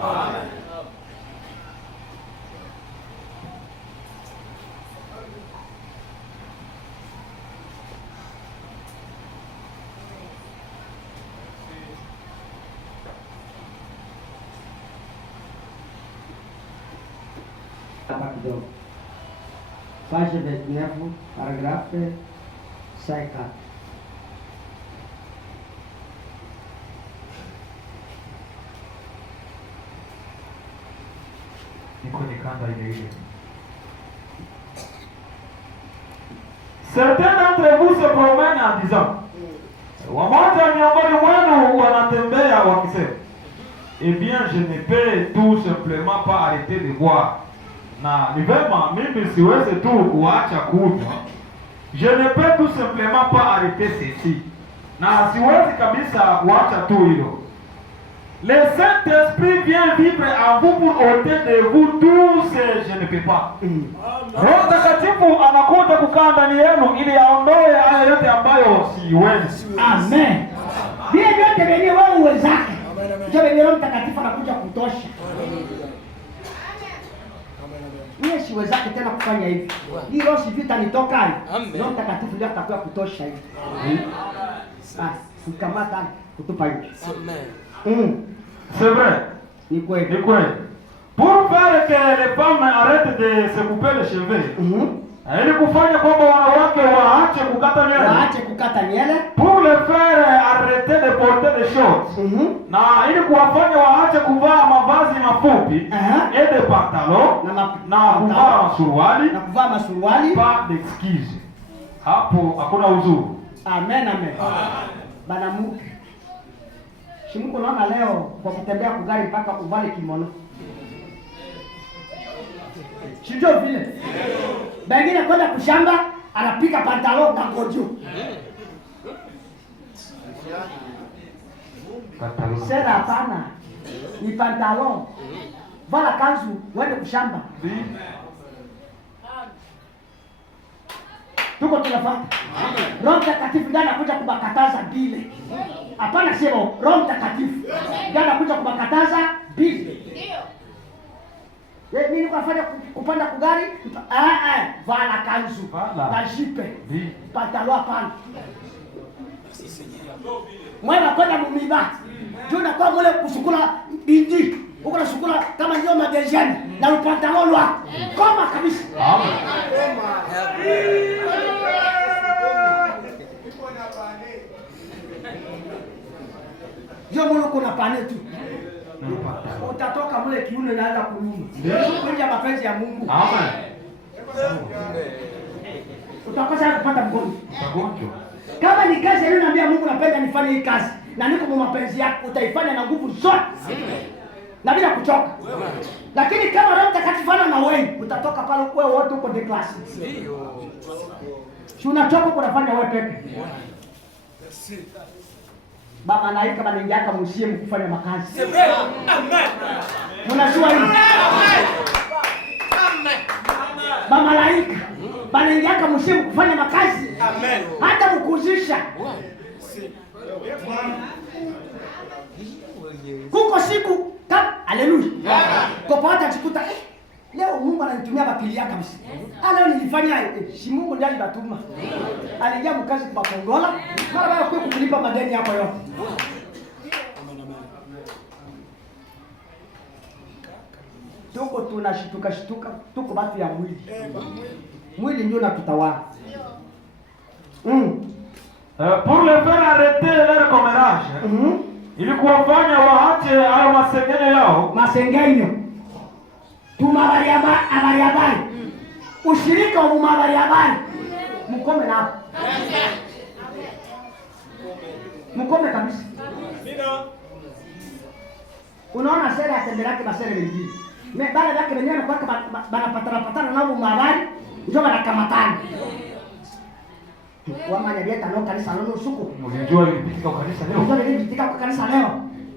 Hapa kidogo. Page 29, paragraphe 50. Certains d'entre vous se promènent en disant, wamoja miongoni mwenu wanatembea wakisema, eh bien je ne peux tout simplement pas arrêter de boire. Na ni vema mimi siweze tu kuacha kunywa. Je ne peux tout simplement pas arrêter ceci. Na siwezi kabisa kuacha tu hilo. Le Saint-Esprit vient vivre en vous pour ôter de vous tout ce je ne peux pas. Roho Mtakatifu anakuja kukaa ndani yenu ili aondoe haya yote ambayo siwezi. Amen. Vile vyote vyenye wewe uwezake. Ndio vile Roho Mtakatifu anakuja kutosha. Mimi siwezake tena kufanya hivi. Hii roho si vita nitoka. Roho Mtakatifu ndio atakuwa kutosha hivi. Ukamata kutupa hivi. Amen. C'est vrai. Ni kweli. Ni kweli. Pour faire que les femmes arrêtent de se couper les cheveux. Ili kufanya kwamba wanawake waache kukata nywele. Waache kukata nywele. Pour les faire arrêter de porter des shorts. Na ili kuwafanya waache kuvaa mavazi mafupi et des pantalons na kuvaa suruali. Na kuvaa masuruali. Pas d'excuse. Hapo hakuna uzuri. Amen, amen. Bana Mungu. Shimuko naona leo kwa kutembea kugari mpaka uvale kimono. Sio vile. Bengine kwenda kushamba anapika pantalon na gojo. Sera hapana. Ni pantalon. Vala kanzu uende kushamba. Tuko tunafuata. Roho Mtakatifu ndiye anakuja kubakataza bile. Hapana sio Roho Mtakatifu ndiye anakuja kubakataza bile. Ndio. Mimi nikafanya kupanda kugari, vala kanzu na jipe. Pantalon hapana. Mwana kwenda mumiba. Juu na kwa mule kusukula bindi. Uko nasukula kama ndio madejani na pantalon lwa. Koma kabisa. Amen. Ndio mule kuna pane tu. Utatoka mule kiuno naanza kuluma. Ndio mapenzi ya Mungu. Amen. Utakosa kupata mgonjwa. Kama ni kazi leo naambia Mungu napenda nifanye hii kazi na niko kwa mapenzi yako utaifanya na nguvu zote. Na bila kuchoka. Lakini kama Roho Mtakatifu ana na wewe utatoka pale wewe wote uko de class. Si unachoka kunafanya wewe peke. Baba naika banengiaka mshie mkufanya makazi. Amen. Mnajua hili? Amen. Mama laika banengiaka mshie mkufanya makazi. Amen. Hata mkuzisha. Kuko siku kama haleluya. Kwa pata chikuta leo Mungu ananitumia bakili yake kabisa. Leo nilifanya si Mungu ndiye alibatuma. Alijia mkazi kwa Kongola, mara baada ya kulipa madeni yako yote. Tuko tunashituka tuko batu ya mwili. Mwili ndio natutawala. Pour le faire arrêter leur commérage. Ili kuwafanya waache hayo masengenyo yao. Masengenyo. Habari. Ushirika wa habari. Mkome na hapo. Mkome kabisa. Unaona sera ya tembele yake basere wengine. Baada yake wenyewe kwa banapatana nao habari, ndio wanakamatana. Wamanya bieta no kanisa leo usiku. Unajua ilipitika kwa kanisa leo. Unajua ilipitika kwa kanisa leo.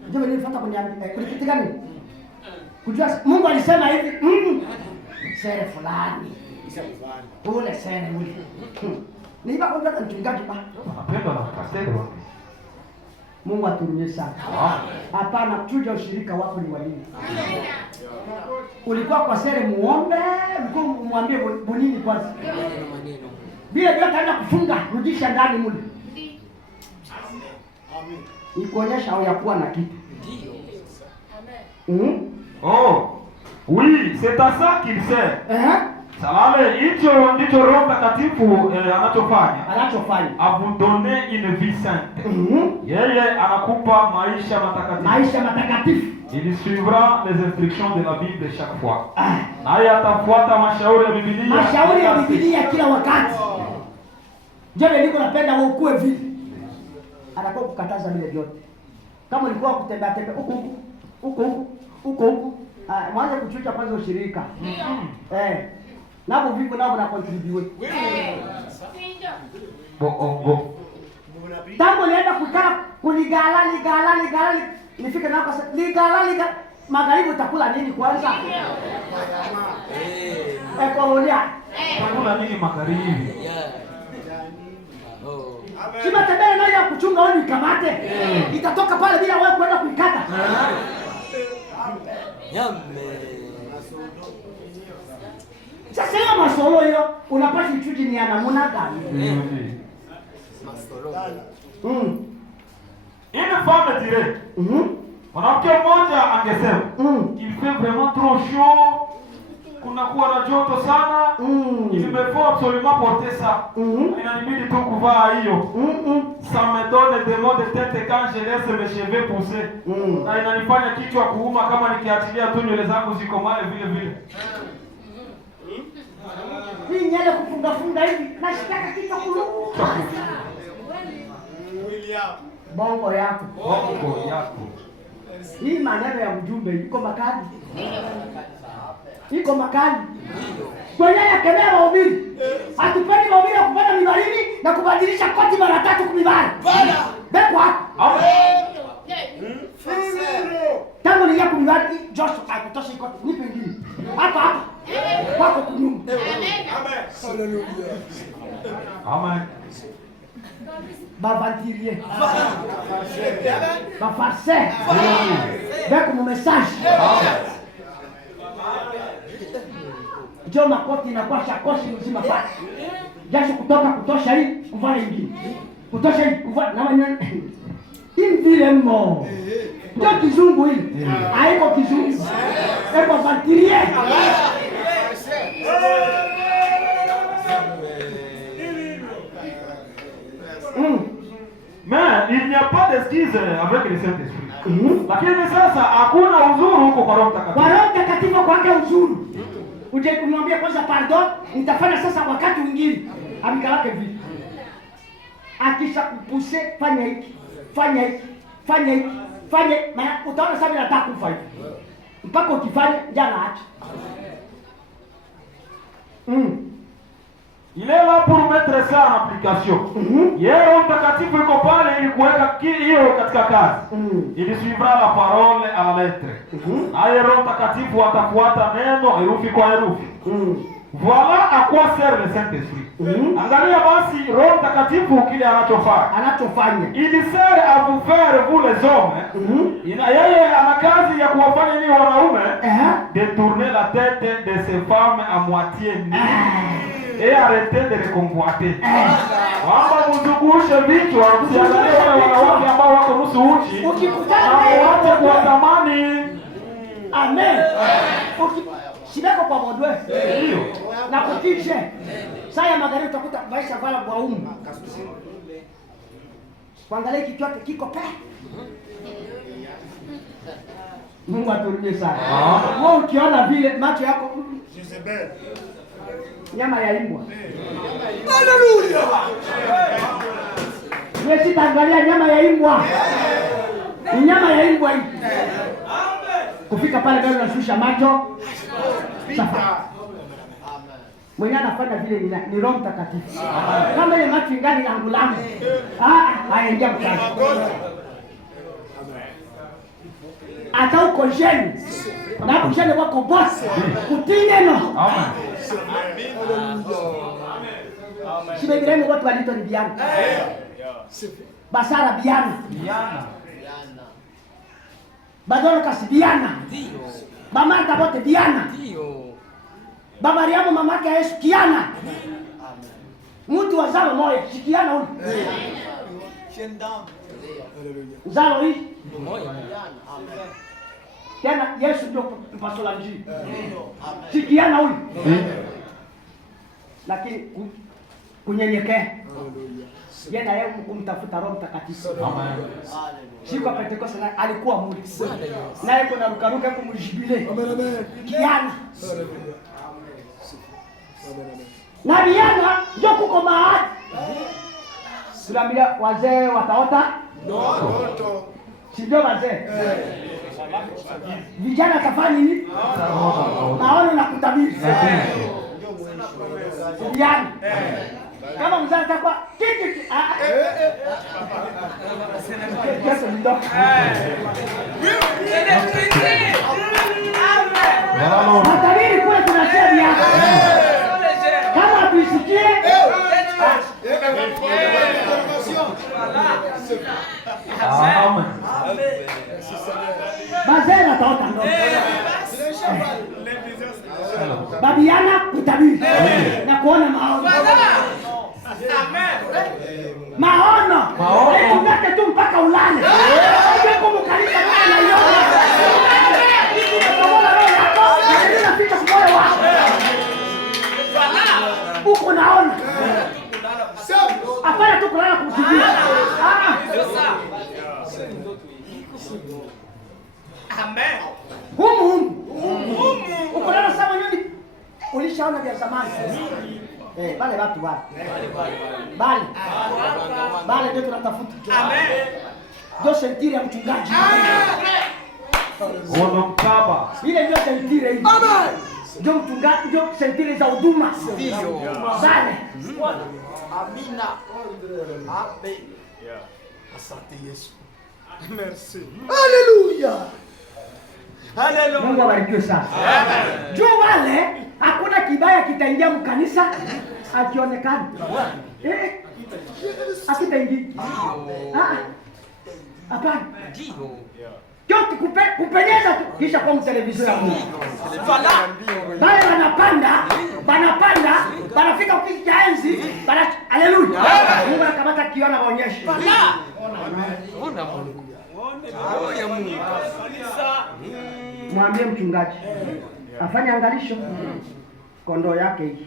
Ndio nilifuata kuniambia kulipitika nini? Kujua Mungu alisema hivi, sere fulani. Ule sere ule. Ni iba kwa mchungaji pa. Napenda na pastor. Mungu aturumie sana. Hapana, chuja ushirika wako ni walini. Ulikuwa kwa sere muombe, ulikuwa umwambie bonini kwanza. Bila taenda kufunga, rudisha ndani mule. Amen. Ikuonyesha au yakuwa na kitu. Ndio. Oh. Oui, c'est à ça qu'il sert. Salale, hicho ndicho Roho Mtakatifu anachofanya. A vous donner une vie sainte. Yeye anakupa maisha matakatifu. Il suivra les instructions de la Bible chaque fois. Naye atafuata mashauri ya Biblia kila wakati. Njoo niko napenda wewe ukue vile. Anakuwa kukataza vile vyote. Kama ulikuwa kutembea huko mwanzo kuchucha kwanza ushirika. Nabo vipo nabo na contribute. Bongo. Tangu nienda kukaa kuligala nifike na kwa ligala magharibi utakula nini kwanza? Kolonia. Utakula nini magharibi? Kima tembele nayo ya kuchunga wewe ikamate. Itatoka pale bila wewe kwenda kuikata. Sasa hiyo masolo hiyo unapata ichuji ni anamuna gani? Une femme dirait, mwanamke mmoja angesema, il fait vraiment trop chaud, kunakuwa na joto sana, il me faut absolument porter ça. Inanibidi tu kuvaa hiyo. Ça me donne des maux de tête quand je laisse mes cheveux pousser. Na inanifanya kichwa kuuma kama nikiachilia tu nywele zangu zikomale vile. Hii nyele kufunga hivi, nashitaka kichwa kuruka. Bongo yako. Hii maneno ya ujumbe iko makali. Kwa nini yakemea mahubiri? Hatupendi mahubiri ya kupanda mibarini na kubadilisha koti mara 3 kumibali. Beko hapo. Tangu ni yako kumibali Joshua akutosha koti nipe ngine. Hapa. Wako kunyumba. Amen. Bavantirie. Bafarse. Beko mu message. Jo makoti inakuwa shakoshi mzima pale. Jasho kutosha hii kuvaa ingine. Kutosha hii kuvaa na maneno. Hii vile mmo. Ndio kizungu hili. Haiko kizungu. Eko vantirie. Mais il n'y a pas d'excuse avec le Saint-Esprit. Lakini sasa hakuna uzuru huko kwa Roho Mtakatifu. Kwa Roho Mtakatifu kwake uzuru. Uje kumwambia kwanza pardon, nitafanya sasa wakati mwingine. Amikalake vipi? Akisha kupuse fanya hiki. Maana utaona sasa nataka kufa hivi. Mpaka ukifanya jana acha. Il est là pour mettre ça en application. Yeye Roho Mtakatifu yuko pale ili kuweka hiyo katika kazi. Il suivra la parole à la lettre. Naye Roho Mtakatifu atafuata neno herufi kwa herufi. Voilà à quoi sert le Saint-Esprit. Angalia basi Roho Mtakatifu kile anachofanya. Il sert à vous faire vous les hommes. Yeye ana kazi ya kuwafanya nyinyi wanaume détourner la tête de ces femmes à moitié nues. Et arrêtez de les convoiter. Wamba mzungushe vichwa, msiangalie wale wanawake ambao wako nusu uchi. Ukikutana wote kwa zamani. Amen. Shibeko kwa modwe. Ndio. Na kutishe. Saya magari utakuta maisha vala kwa umu. Kuangalia kichwa kiko pe. Mungu aturudie sana. Wewe ukiona vile macho yako nyama ya imbwa. Haleluya. Wewe sitaangalia nyama ya imbwa. Nyama ya imbwa hii. Kufika pale gari unashusha macho. Safa. Mwenye anafanya vile ni Roho Mtakatifu. Kama ile macho ingani langu. Hayaingia mkazi. Ata uko jeni. Na kujeni wako boss. Kutine no. Amen. Shibegireni watu walito ni biana. Basara biana. Badoro kasi biana. Bamanta bote biana. Babariamu mamake Yesu kiana. Mtu wa zalo moja shikiana huyu. Zalo hii. Tena Yesu ndio mpasola njii. Shikiana huyu. lakini kunyenyekea. Yeye na yeye kumtafuta Roho Mtakatifu. Amen. Siku ya Pentekoste alikuwa muli. Naye kuna rukaruka kumjibile. Amen. Kiana. Na Diana ndio kuko mahali. Tunaambia wazee wataota? Ndoto. Si ndio wazee? Vijana tafanya nini? Maono na kutabiri. Vijana. Kama mzee atakuwa matabiri kule tunachia viatu. Kama tuisikie bazee nataota ndoto. Babiana kutabiri na kuona maono. Maono. Unataka tu mpaka ulale. Ndio kumkaribia na yona. Unafika kwa moyo wako. Uko naona. Hapana tu kulala kumsubiri. Amen. Humu. Uko naona sawa nini? Ulishaona vya zamani. Bale watu wale. Bale ndio tunatafuta. Amen. Ndio sentiri ya mchungaji. Ono mkaba. Ile ndio sentiri hii. Amen. Ndio mchungaji, ndio sentiri za huduma. Ndio. Bale. Amina. Amen. Asante Yesu. Merci. Haleluya. Haleluya. Mungu abarikiwe sana. Amen. Juu wale hakuna kibaya kitaingia mkanisa akionekana. Akitaingia. Hapana. Ndio. Yote kupenyeza tu kisha kwa televisheni ya Mungu. Bale wanapanda, wanafika kiti cha enzi, haleluya. Mungu anakamata kiona maonyesho. Ona Mungu. Ona Mungu. Mwambie mchungaji afanye angalisho kondoo yake hii.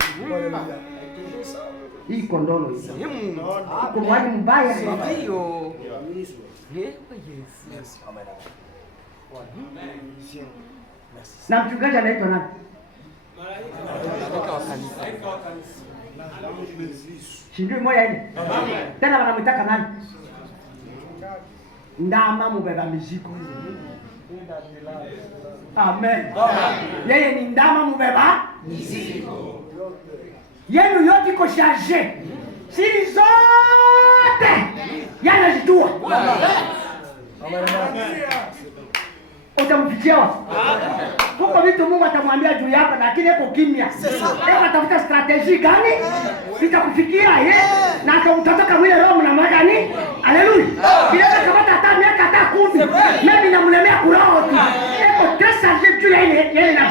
Hii kondolo hii. Kwa mwalimu mbaya ndio. Yes. Amen. Na mchungaji anaitwa nani? Malaika wa kanisa. Shindu moja ile. Tena wanamtaka nani? Ndama mubeba mizigo. Amen. Yeye ni ndama mubeba mizigo. Yenu yote iko charge. Siri zote yanajua. Utamfikia wapi? Huko vitu Mungu atamwambia juu yako lakini yuko kimya. Yeye atafuta strategy gani? Sitakufikia yeye na atamtatoka mwile roho na magani. Haleluya. Bila kama hata miaka hata 10. Mimi namlemea kuroho tu. Yuko tesa juu ya yeye na.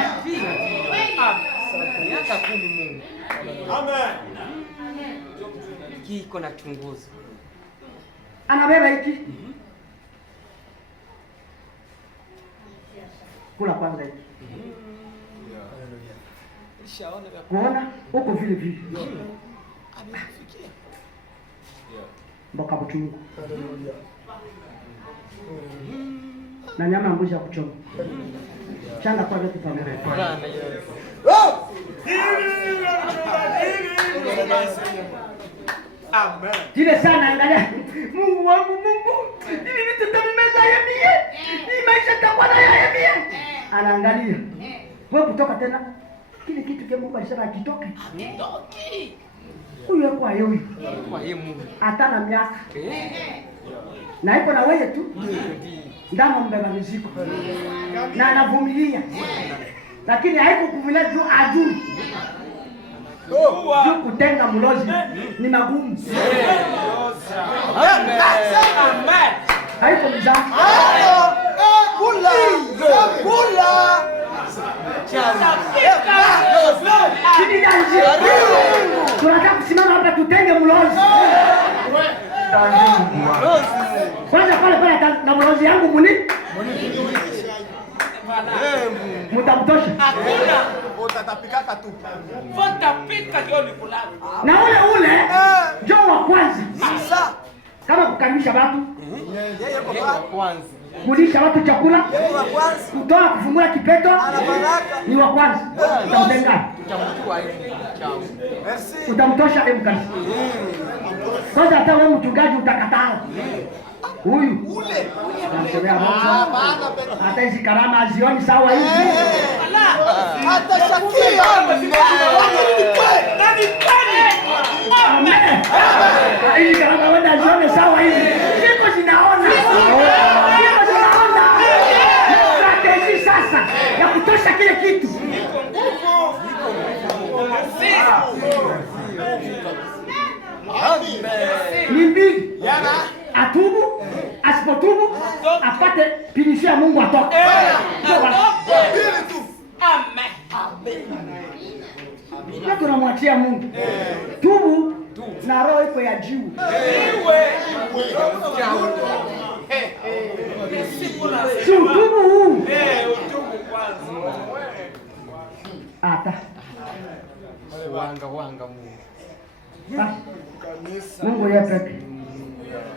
Miaka 10 Mungu. Amen. Kiko na chunguzi. Anabeba hiki. Kula kwanza hiki. Kuona huko vile vile. Amefikia. Mboka buchungu. Na nyama mbuzi ya kuchoma. Changa kwa vitu pamoja. Amen. Jile sana angalia. Mungu wangu Mungu. Hivi vitu tamimeza yemie. Hii maisha takuwa na yemie. Anaangalia. Wewe kutoka tena. Kile kitu kile Mungu alisema kitoke. Akitoki. Huyo kwa yeye. Kwa yeye Mungu. Hata na miaka. Na iko na wewe tu. Ndama mbeba mizigo. Na anavumilia. Lakini haiko kuvumilia juu ajui. Juu kutenga mlozi ni magumu. Amen. Haiko mzaa. Kula. Kula. Tunataka kusimama hapa tutenge mlozi. Kwanza pale na mlozi yangu muni. Mutamtosha. Hakuna. Utatapikaka tu. Utapika jioni kulala. Na ule ndio wa kwanza. Sasa Kama kukaribisha watu, yeye yuko kwa kwanza. kulisha watu chakula, Yeye wa kwanza. kutoa kufungua kipeto Ana baraka. ni wa kwanza. Utamtenga. Utamchukua hivi chao. Merci. Utamtosha kanisa. Kwanza hata wewe mchungaji utakataa. Huyu Ule. anasema hata hizi karama azioni sawa hivi. Hata Shakia. Nani kwani? Amen. Hizi karama wenda azione sawa hivi. Siko zinaona. Siko zinaona. Strategy sasa ya kutosha kile kitu. Ni mbili. Atubu, asipotubu apate pinisho ya Mungu atoke. Na tunamwachia Mungu. Tubu na roho iko ya juu. Tubu huu. Ata. Wanga Mungu. Mungu yeye pekee.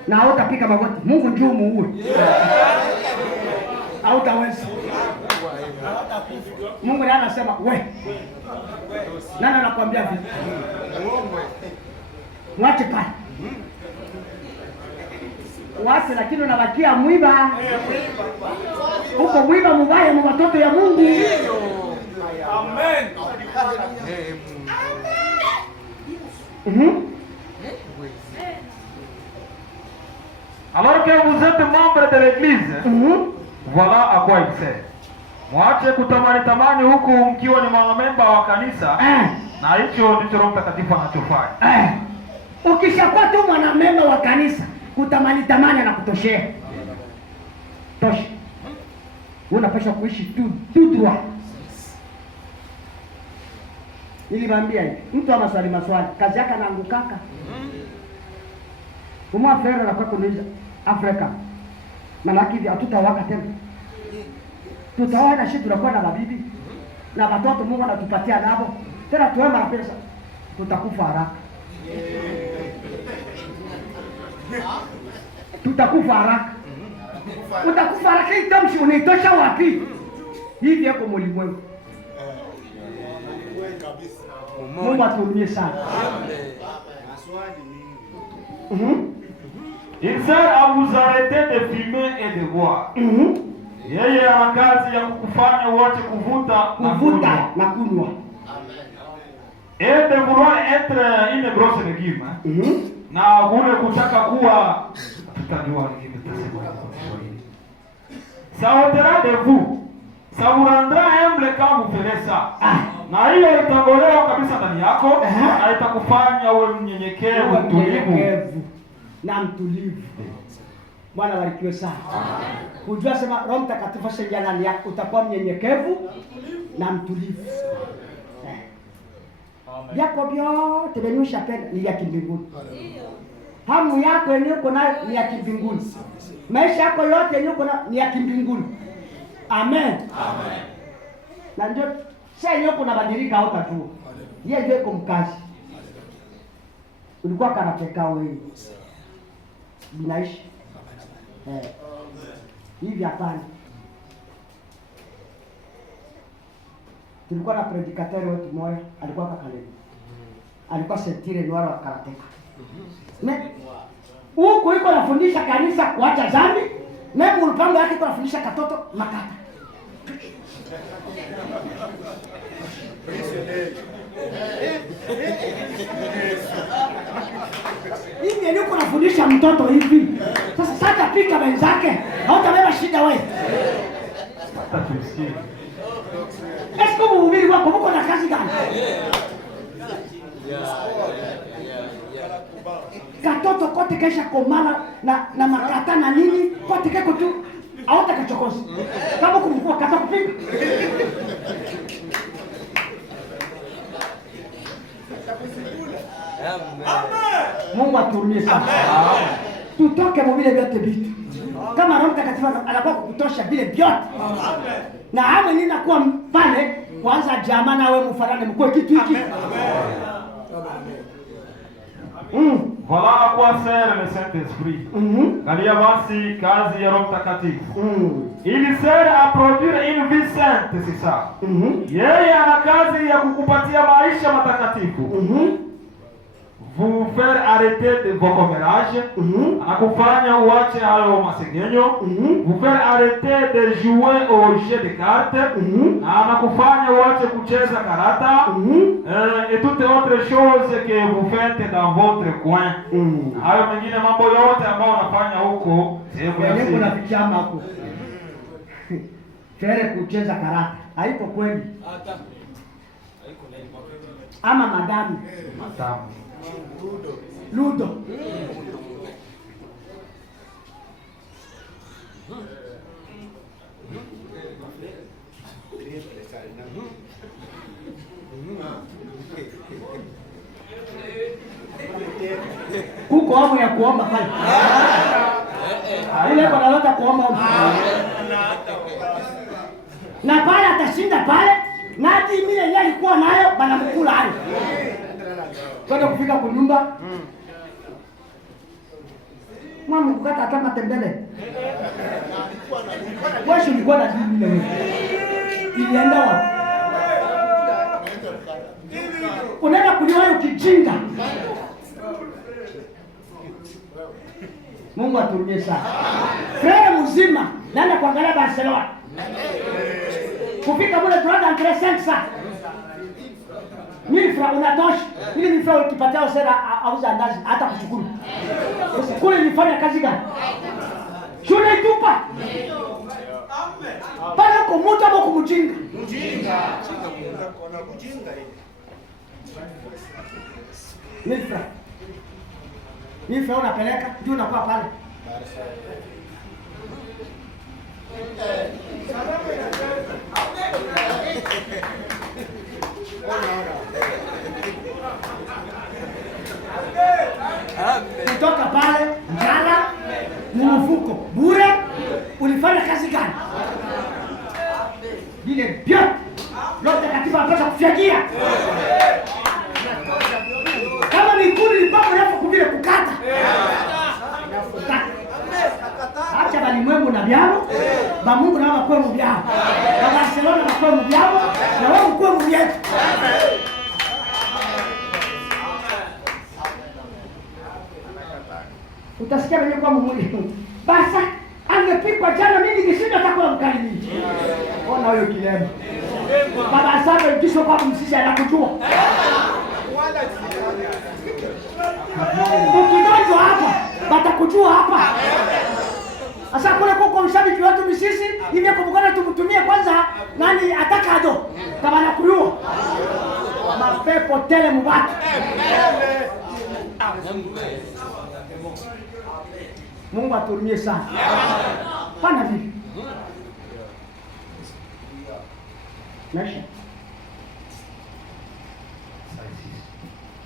Na hautapika magoti. Mungu njoo muue. Hautaweza. Mungu ndiye anasema we. Nani anakuambia vipi? Mwache pale. Wache, lakini unabakia mwiba. Uko mwiba mubaya mu watoto ya Mungu. Amen. Alors que vous êtes membre de l'église, voilà à quoi il sert. Mwache kutamani huku mkiwa ni memba wa kanisa, na hicho ndicho Roho Mtakatifu anachofanya. Ukishakuwa tu mwanamemba wa kanisa, kutamani anakutoshea. Tosha. Unapaswa kuishi tu droit. Nilimwambia hivi, mtu wa maswali, kazi yake anaangukaka. Umwa fero na kwa kuniza Afrika. Malaki hivi hatutawaka tena. Tutaona shida, tunakuwa na mabibi na watoto Mungu anatupatia nabo. Tena tuwe mara pesa. Tutakufa haraka. Tutakufa haraka. Utakufa haraka, hii tamshi unaitosha wapi? Hivi yako mlimwengu. Mungu atuhurumie sana. Il sert à vous arrêter de fumer et de boire. Yeye ana kazi ya kukufanya wote kuvuta na kunywa. Et de vouloir être une grosse légume. Na kule kutaka kuwa tutajua lingine tutasema kwa Kiswahili. Ça ôtera de vous. Ça vous rendra humble quand vous ferez ça. Na hiyo itaondolewa kabisa ndani yako na itakufanya uwe mnyenyekevu, mtulivu na mtulivu. Bwana barikiwe sana. Kujua sema Roho Mtakatifu ashaingia ndani yako, utakuwa mnyenyekevu na mtulivu. Yako vyote benyusha penda ni ya kimbinguni. Hamu yako yenyewe uko nayo ni ya kimbinguni. Maisha yako yote yenyewe uko nayo ni ya kimbinguni. Amen. Na ndio sasa yenyewe kuna badilika au tatu. Yeye ndio yuko mkazi. Ulikuwa kanapeka wewe. Binaishi. Hivi hapana. Tulikuwa na predikateur wetu mmoja, alikuwa kakale. Alikuwa sentire nwara wa karateka. Huko iko nafundisha kanisa kuacha dhambi, na mpango yake iko nafundisha katoto makata. Hivi ndio uko nafundisha mtoto hivi. Sasa pika wenzake, hautabeba shida wewe. Esko mhubiri wako uko na kazi gani? Katoto kote kesha komala na makata na nini kote keko tu hauta kachokozi. Kama kumkua kata kupika. Mungu atuhurumie sana. Tutoke mobile vyote vitu. Kama Roho Mtakatifu anakuwa kukutosha vile vyote. Na hapo ninakuwa pale kwanza jamaa na wewe mfarane mkue kitu hiki. Voilà à quoi sert le Saint-Esprit. Galia basi kazi ya Roho Mtakatifu. Il sert à produire une vie sainte, c'est ça. Yeye ana kazi ya kukupatia maisha matakatifu. Vous faire arrêter de vos commérages, anakufanya uache hayo masengenyo, vous faire arrêter de jouer au jeu de cartes, anakufanya uache kucheza karata, et toutes autres choses que vous faites dans votre coin. Hayo mengine mambo yote ambayo unafanya huko, sehemu na vijana huko. Fere kucheza karata, haiko kweli. Ama madamu. Ludo. Kuko hamu ya kuomba pale. Ile kwa nalota kuomba huko. Na pale atashinda pale, na hadi mimi yeye alikuwa nayo bana mkula hayo. Kwenda kufika kwa nyumba. Mama kukata hata matembele. Wewe ulikuwa na nini wewe? Ilienda wapi? Unaenda kuliwa ukijinga. Mungu aturudie sana. Frere mzima naenda kuangalia Barcelona. Kufika mule tunaenda entre 5 saa. Mimi fra unatosha. Ili nifra ukipatia usera auza ndazi hata kuchukuru. Kule nifanya kazi gani? Shule itupa. Pale uko mtu ama uko mjinga? Mjinga. Kuna kujinga hivi. Nifra unapeleka ndio unakuwa pale. Kutoka pale njala mfuko bure, ulifanya kazi gani? Ile pia lote katika pesa kufyagia. Kama mikundi ni pamoja na kuvile kukata. Acha balimwengu na byao, ba Mungu na wakwe mu byao. Ba Barcelona wakwe mu byao, na wao mkwe mu byao. Utasikia wenyewe kwa Mungu. Basa angepikwa jana mimi nikishinda takula mkali mimi. Ona huyo kilema. Baba sasa kisho kwa msisi anakujua. Ukigonjwa hapa, batakujua hapa. Asa kule kuko mshabiki wetu misisi, hivi kumkana tumtumie kwanza nani atakado. Kama nakujua. Mapepo tele mbaki. Mungu aturumie sana. Pana vipi? Nasha.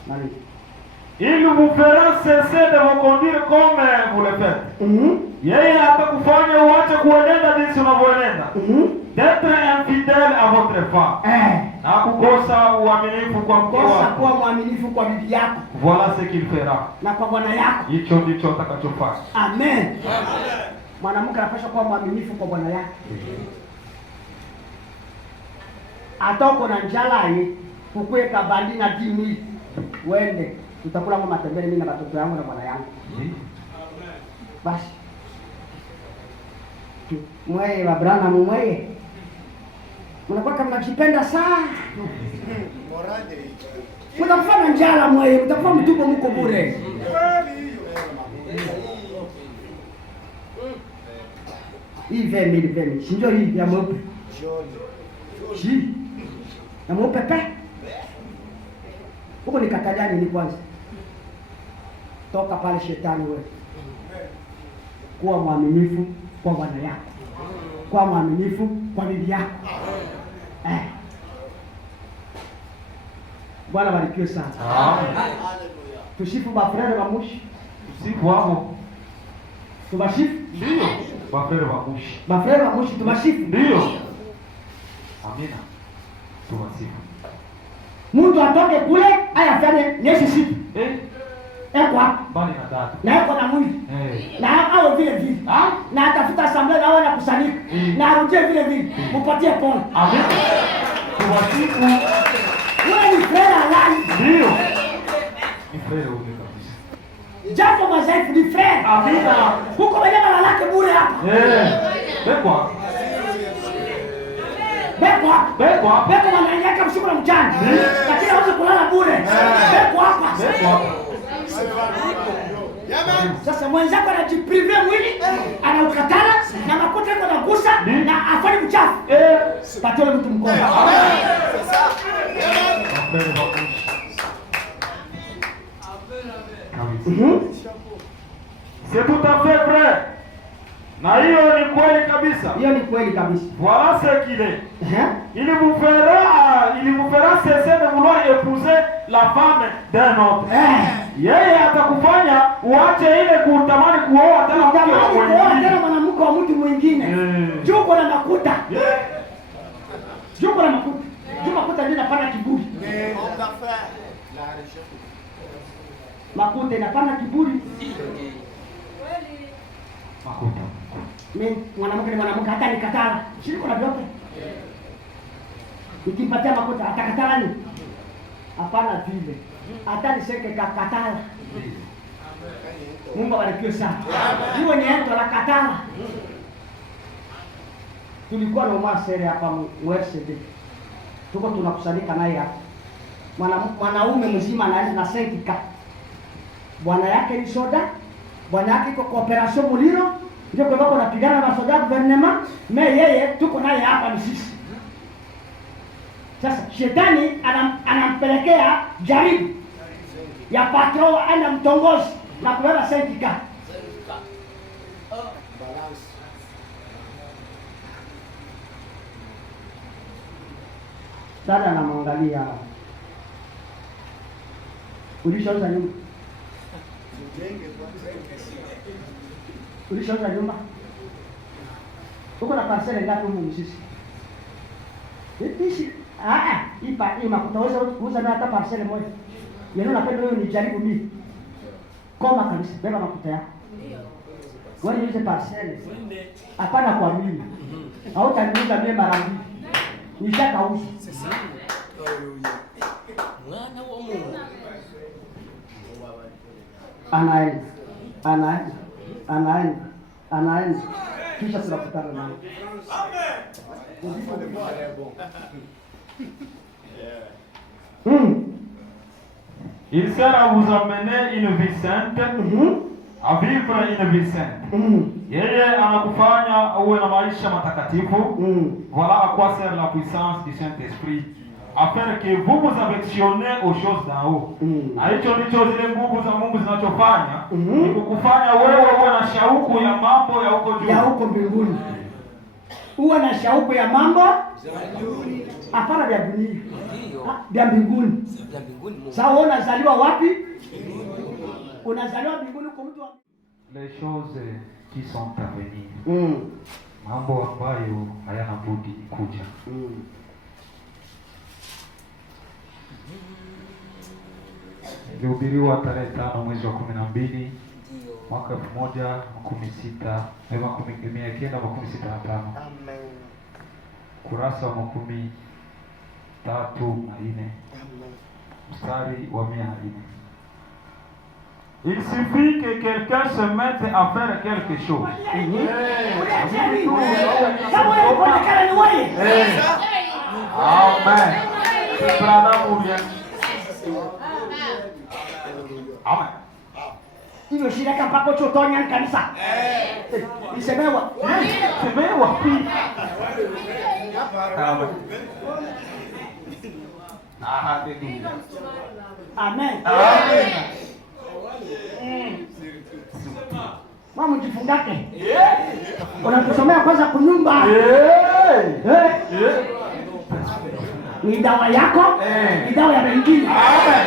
Mali. Il vous fera cesser de vous conduire comme vous le faites. Yeye atakufanya uache kuenenda jinsi unavyoenenda. D'être infidèle à votre femme. Na kukosa uaminifu kwa mke wako. Kosa kuwa mwaminifu kwa bibi yako. Voilà ce qu'il fera. Na kwa bwana yako. Hicho ndicho atakachofanya. Amen. Mwanamke anapaswa kuwa mwaminifu kwa bwana yake. Atoko na njala hii, kukuweka bandi na dini. Wende, tutakula kwa matembele mimi na watoto wangu na bwana yangu. Basi. Mwae wabrana mwae. Mnakuwa kama mnajipenda sana. Mtafanya njala mwae, mtafanya mtupo mko bure. Hii vemi, sinjo hii ya mweupe. Shi. Ya mweupe pe. Huko nikataliani ni kwanza. Toka pale shetani wewe. Kuwa mwaminifu kwa bwana yako. Kuwa mwaminifu kwa bibi yako. Bwana barikiwe sana. Amen. Tusifu ba frere ba mushi. Tusifu hapo. Tubashifu? Ndio. Bafrere wa Mushi. Bafrere wa Mushi tubashifu? Ndio. Amina. Tubasifu. Mtu atoke kule aya afanye nyesi siku. Kwa bali na dada. Na yako na mwili. Na au vile vile. Na atafuta assembly na wana kusanyika. Na arudie vile vile. Mupatie pole. Amina. Tubasifu. Wewe ni frere halali. Ndio. Ni frere huyo kabisa. Japo mazaifu ni frere. Amina. Huko wenyewe malalake bure hapa. Bekwa. Beko wananyaka usiku na mchana. Lakini hawezi kulala bure. Beko hapa. Sasa mwenzako anajiprive mwili, anaukatana na makuta yako anagusa na afanye mchafu. Patia mtu mkono. C'est tout à fait vrai. Na hiyo ni kweli kabisa. Hiyo ni kweli kabisa. Voilà ce qu'il est. Il vous fera cesser de vouloir épouser la femme d'un autre. Yeye atakufanya uache ile kutamani kuoa tena mke wa mwingine. Tena mwanamke wa mtu mwingine. Juko na makuta. Juko na makuta. Juko makuta ndio inapanda kiburi. Makuta inapanda kiburi. Makuta. Mimi mwanamke ni mwanamke, hata nikatala. Shiriko na vyote. Nikimpatia makuta atakatala nini? Hapana vile. Hata niseke kakatala. Mungu abarikiwe sana. Hiyo ni ento la katala. Tulikuwa na mwasere hapa MRCD. Tuko tunakusanyika naye hapa. Mwanaume mzima anaenda na sentika. Bwana yake ni soda. Bwana yake iko kwa operation Muliro. Ndio kwa sababu anapigana na soda gouvernement. Yeye tuko naye hapa ni sisi. Sasa shetani anampelekea jaribu ya patron anamtongoza na kubeba sentika. Dada anamwangalia. Ulishauza nyumba? Ulishauza nyumba? Uko na parcela ngapi huko msisi? Ishi hii makutaweza kuuza na hata parcela moja. Yeye unapenda wewe nijaribu mimi. Koma kabisa, beba makuta yako. Wewe niuze parcela. Hapana kwa mimi. Hautaniuza mimi mara mbili. Nishakauza. Mwana wa Mungu. Anaenda. Kisha tunakutana naye. Il sert à vous amener une vie sainte, à vivre une vie sainte. Yeye anakufanya uwe na maisha matakatifu. Voilà à quoi sert la puissance du Saint-Esprit. Afin que vous vous affectionnez aux choses d'en haut. Na hicho ndicho zile nguvu za Mungu zinachofanya, ni kukufanya wewe uwe na shauku ya mambo ya huko juu. Ya huko mbinguni. Uwe na shauku ya mambo hapana vya dunia. Vya mbinguni. Sasa unazaliwa wapi? Unazaliwa mbinguni kwa mtu wa les choses qui sont à venir. Mambo ambayo hayana budi kuja. Ilihubiriwa tarehe 5 mwezi wa 12 mwaka 1965. Kurasa wa 34 mstari wa 104. Il suffit que quelqu'un se mette à faire quelque chose. Amen. Amen. Hiyo shirika mpaka chotonya kanisa. Isemewa. Semewa. Amen. Amen. Amen. Mama mjifungake. Unatusomea kwanza kunyumba. Ni dawa yako? Ni dawa ya wengine. Amen.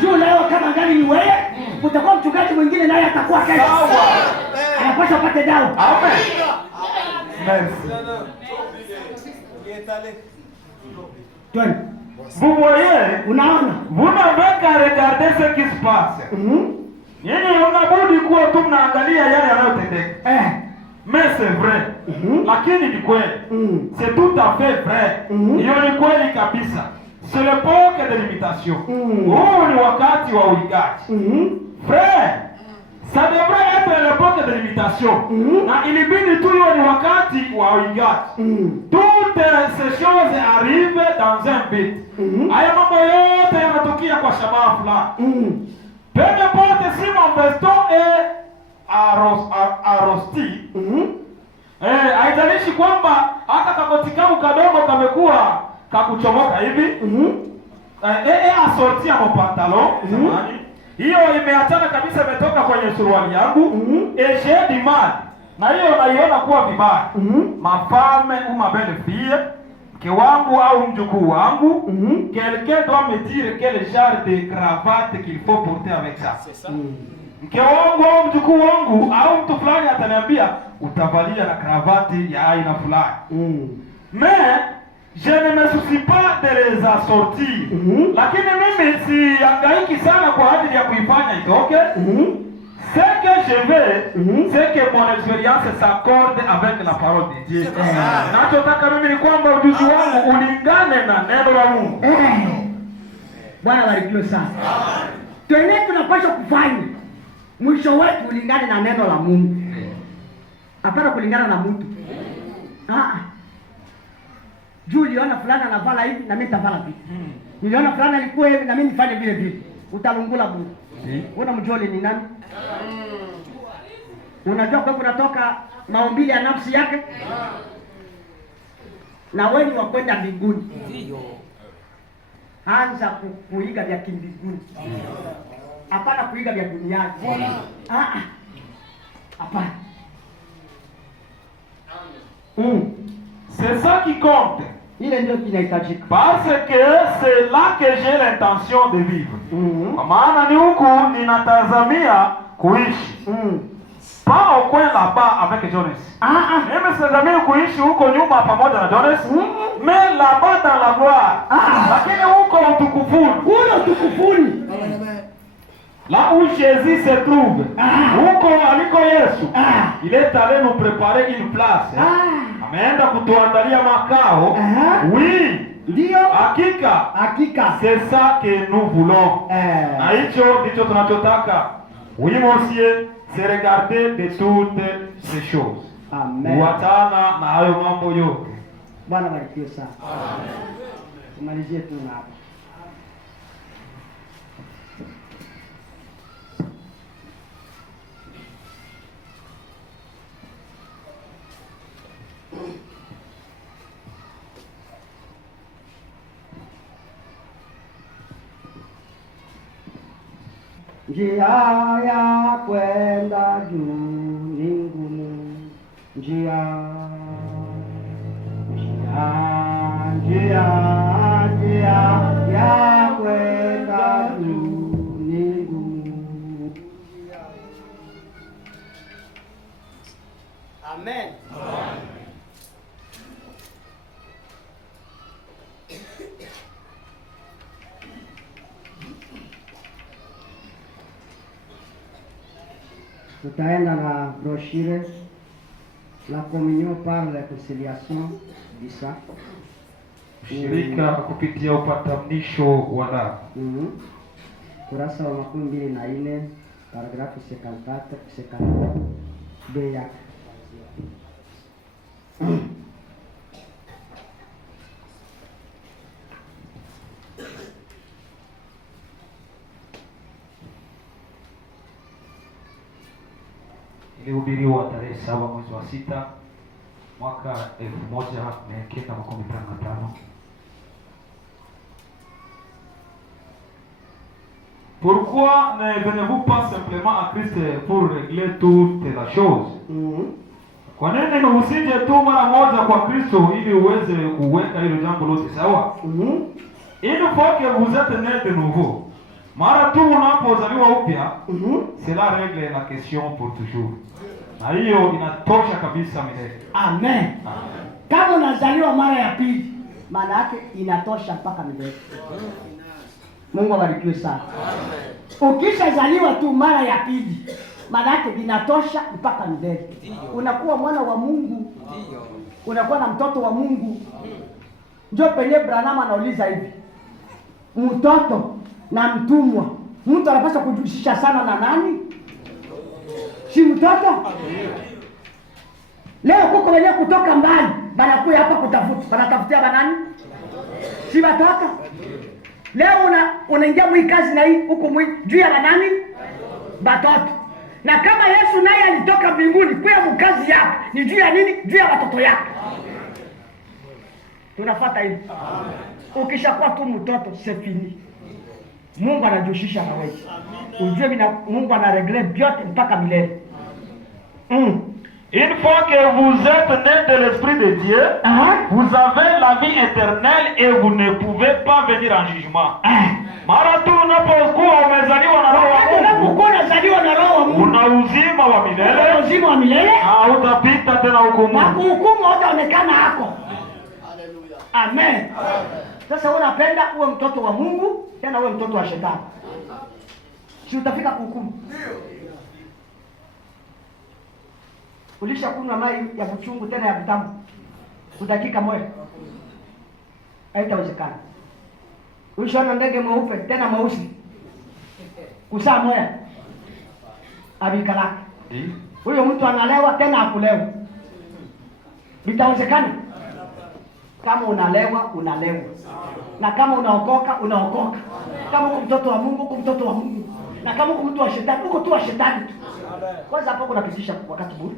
Juu leo kama ngani ni wewe, kutakuwa mchungaji mwingine naye atakuwa kesho. Sawa. Anapaswa apate dawa. Amen. Merci. Twende. Vous voyez, Unaona? vous n'avez qu'à regarder ce qui se passe. Nyinyi mnabudi kuwa tu mnaangalia yale yanayotendeka. Mais c'est vrai. Lakini ni kweli. C'est tout à fait vrai. Hiyo ni kweli kabisa. C'est l'époque de l'imitation. Huu ni wakati wa uigaji. Frère, ça devrait être l'époque de l'imitation. Na ilibidi tu hiyo ni wakati wa uigaji. Toutes ces choses arrivent dans un but. Haya mambo yote yanatokea kwa shabaha fulani. Peu importe si mon veston est arrosti. Haijalishi kwamba hata kakoti kangu kadogo kamekuwa kakuchomoka hivi. Assorti ya mon pantalon. Hiyo imeachana kabisa, imetoka kwenye suruali yangu. Et j'ai du mal. Na hiyo naiona kuwa vibaya. Ma femme ou ma belle fille, mke wangu au mjukuu wangu, quelqu'un doit me dire quel genre de cravate qu'il faut porter avec ça. C'est ça. Mke wangu au mjukuu wangu au mtu fulani ataniambia utavalia na cravate ya aina fulani. Mais je ne me soucie pas de les assortir. Lakini mimi sihangaiki sana kwa ajili ya kuifanya itoke. Ce que je veux, c'est que mon expérience s'accorde avec la parole de Dieu. Nachotaka mimi ni kwamba ujuzi wangu ulingane na neno la Mungu. Bwana barikiwe sana. Twende tunapaswa kufanya mwisho wetu ulingane na neno la Mungu. Hapana kulingana na mtu. Juu uliona fulana anavala hivi na mimi nitavala hivi. Niliona fulana alikuwa hivi na mimi nifanye vile vile. Utalungula bure. Una mjoli ni nani? Unajua kwa kunatoka maumbile ya nafsi yake? Na wewe ni wa kwenda mbinguni. Ndio. Anza kuiga vya kimbinguni. Hapana kuiga vya duniani. Hapana. C'est ça qui compte. Ile ndio kinahitajika. Parce que c'est là que j'ai l'intention de vivre. Kwa maana ni huku ninatazamia kuishi. Pas au coin là-bas avec Jonas. Mimi sitazamia kuishi huko nyuma pamoja na Jonas. Mais là-bas dans la gloire. Lakini huko utukufuni. Ule utukufuni. Là où Jésus se trouve. Huko aliko Yesu. Il est allé nous préparer une place. Ameenda kutuandalia makao. Oui. Ndio. Hakika. C'est ça que nous voulons. Na hicho ndicho tunachotaka. Oui monsieur, c'est regarder de toutes ces choses. Amen. Kuachana na hayo mambo yote. Bwana barikiwe sana. Amen. Tumalizie tu na hapo. Njia ya kwenda juu ni ngumu, njia ya kwenda juu ni ngumu. Amen. Tutaenda na brochure la communion par la conciliation bisa shirika kupitia upatanisho wa damu. Kurasa wa 24 paragrafu 54 B yake. Ilihubiriwa tarehe 7 mwezi wa 6 mwaka 1955. Pourquoi ne venez-vous pas simplement à Christ pour régler toutes les choses? Kwa nini usije tu mara moja kwa Kristo ili uweze kuweka hilo jambo lote sawa? Une fois que vous êtes né de nouveau, Mara tu unapozaliwa upya, cela règle la question pour toujours. Na hiyo inatosha kabisa milele. Amen. Kama unazaliwa mara ya pili, maana yake inatosha mpaka milele. Mungu abarikiwe sana. Ukishazaliwa tu mara ya pili, maana yake inatosha mpaka milele. Unakuwa mwana wa Mungu. Unakuwa na mtoto wa Mungu. Ndio penye Branham anauliza hivi. Mtoto na mtumwa, mtu anapaswa kujihusisha sana na nani? Si mtoto? Leo kuko wenyewe kutoka mbali, banakuja hapa kutafuta. Banatafutia banani? Si watoto? Leo unaingia mwi kazi na hii huko mwi juu ya banani? Batoto. Na kama Yesu naye alitoka mbinguni kwa mkazi yake, ni juu ya nini? Juu ya watoto yake. Tunafuata hivi. Ukishakuwa tu mtoto c'est fini. Mungu anajihusisha na wewe. Ujue Mungu anaregle vyote mpaka milele. Une fois que vous êtes né de l'Esprit de Dieu, vous avez la vie éternelle et vous ne pouvez pas venir en jugement. Mara tu unapokuwa umezaliwa na Roho wa Mungu, una uzima wa milele, na utapita tena hukumu. Na hukumu hautaonekana hako. Amen. Sasa unapenda uwe mtoto wa Mungu, tena uwe mtoto wa shetani. Si utafika kuhukumu. Ulishakunywa maji ya kuchungu tena ya vitamu. Dakika moja. Haitawezekana. Ulishaona ndege mweupe tena mweusi. Kusaa moja. Abikalaka. Huyo mtu analewa tena akulewa. Vitawezekana? Kama unalewa, na kama unaokoka. Kama uko mtoto wa Mungu, uko mtoto wa Mungu. Na kama uko mtu wa shetani, uko tu wa shetani tu. Kwanza hapo unapitisha wakati bure.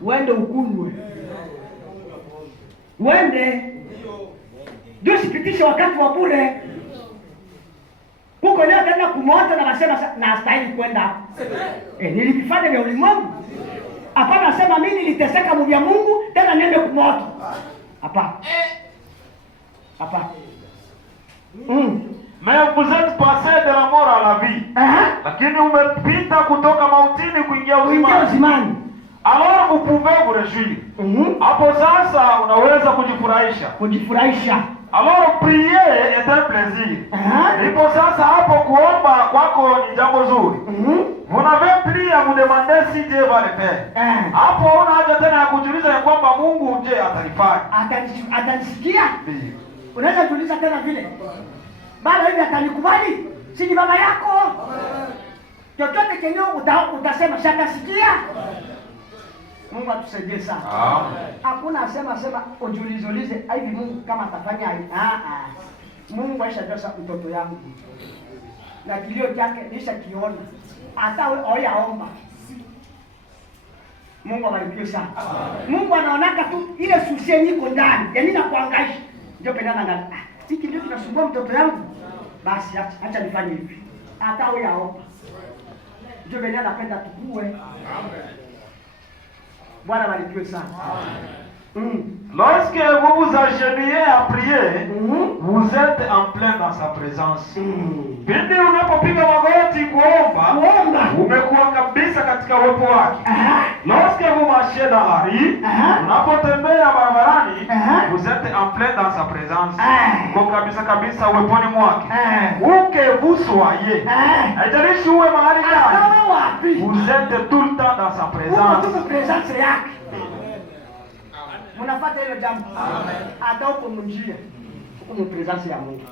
Uende ukunywe. Ndio sipitisha wakati wa bure. Huko leo tena kumoto na nasema na astahili kwenda. Nilifanya vya ulimwengu. Hapana, nasema mimi niliteseka mu vya Mungu tena niende kumoto. Hapana. Mais vous êtes passé de la mort à la vie. Lakini umepita kutoka mautini kuingia uzimani. Alors vous pouvez vous réjouir. Hapo sasa unaweza kujifurahisha. Alors prier est un plaisir. Ndipo sasa hapo kuomba kwako ni jambo zuri. Vous n'avez plus à vous demander si Dieu va le faire. Hapo una haja tena ya kujiuliza ya kwamba Mungu je atalifanya. Atanisikia? Unaweza kuuliza tena vile. Baba hivi atanikubali? Si ni baba yako? Chochote kenye utasema shatasikia? Mungu atusaidie sana. Hakuna sema ujiulize hivi Mungu kama atafanya hivi. Mungu aishajua mtoto yangu. Na kilio chake nishakiona. Hata oyaomba. Mungu abarikiwe sana. Mungu anaonaka tu ile susi yenyewe ndani. Yaani nakuangaisha. Ndio pendana ngani. Hiki ndio kinasumbua mtoto yangu. Basi acha nifanye hivi. Hata oyaomba. Ndio pendana napenda tukue. Amen. Bwana barikiwe sana. Lorsque vous vous agenouillez à prier, vous êtes en plein dans sa présence. Pindi unapopiga magoti kuomba, umekuwa kabisa katika uwepo wake. Lorsque vous marchez dans la rue, unapotembea barabarani, vous êtes en plein dans sa présence. Kwa kabisa uweponi mwake. Où que vous soyez, haijalishi uwe mahali gani, vous êtes tout le temps dans sa présence. Mnafuata hilo jambo. Hata uko mjia, uko mpresence ya Mungu.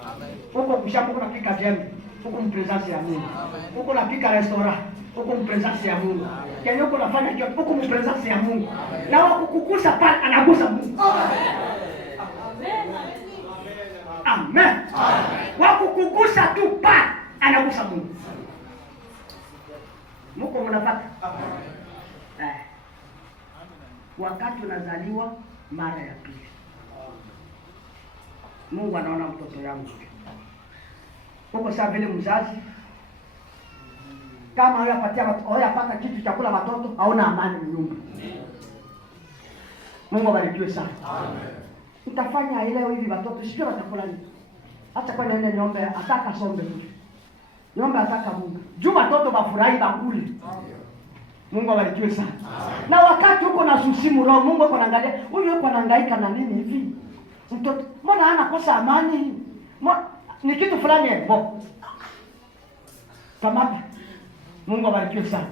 Uko kushamba uko napika jembe, uko mpresence ya Mungu. Uko napika restaurant, uko mpresence ya Mungu. Kenyo uko nafanya kitu, uko mpresence ya Mungu. Na wakukugusa pale anagusa Mungu. Amen. Wakukugusa tu pale anagusa Mungu. Mko mnafuata? Wakati unazaliwa mara ya pili, Mungu anaona mtoto yangu. Uko sawa vile mzazi, kama hayapata kitu cha kula watoto, hauna amani nyumba. Mungu abarikiwe sana. Amen. Utafanya leo hivi watoto sio watakula nini? Hata kwa nene niombe ataka sombe hivi. Niombe ataka Mungu. Juma watoto bafurahi bakule. Mungu abarikiwe sana. Na wakati uko na susimu roho, Mungu yuko anaangalia, huyu yuko anahangaika na nini hivi? Mtoto, mbona anakosa amani? Ni kitu fulani hapo. Kamata. Mungu abarikiwe sana.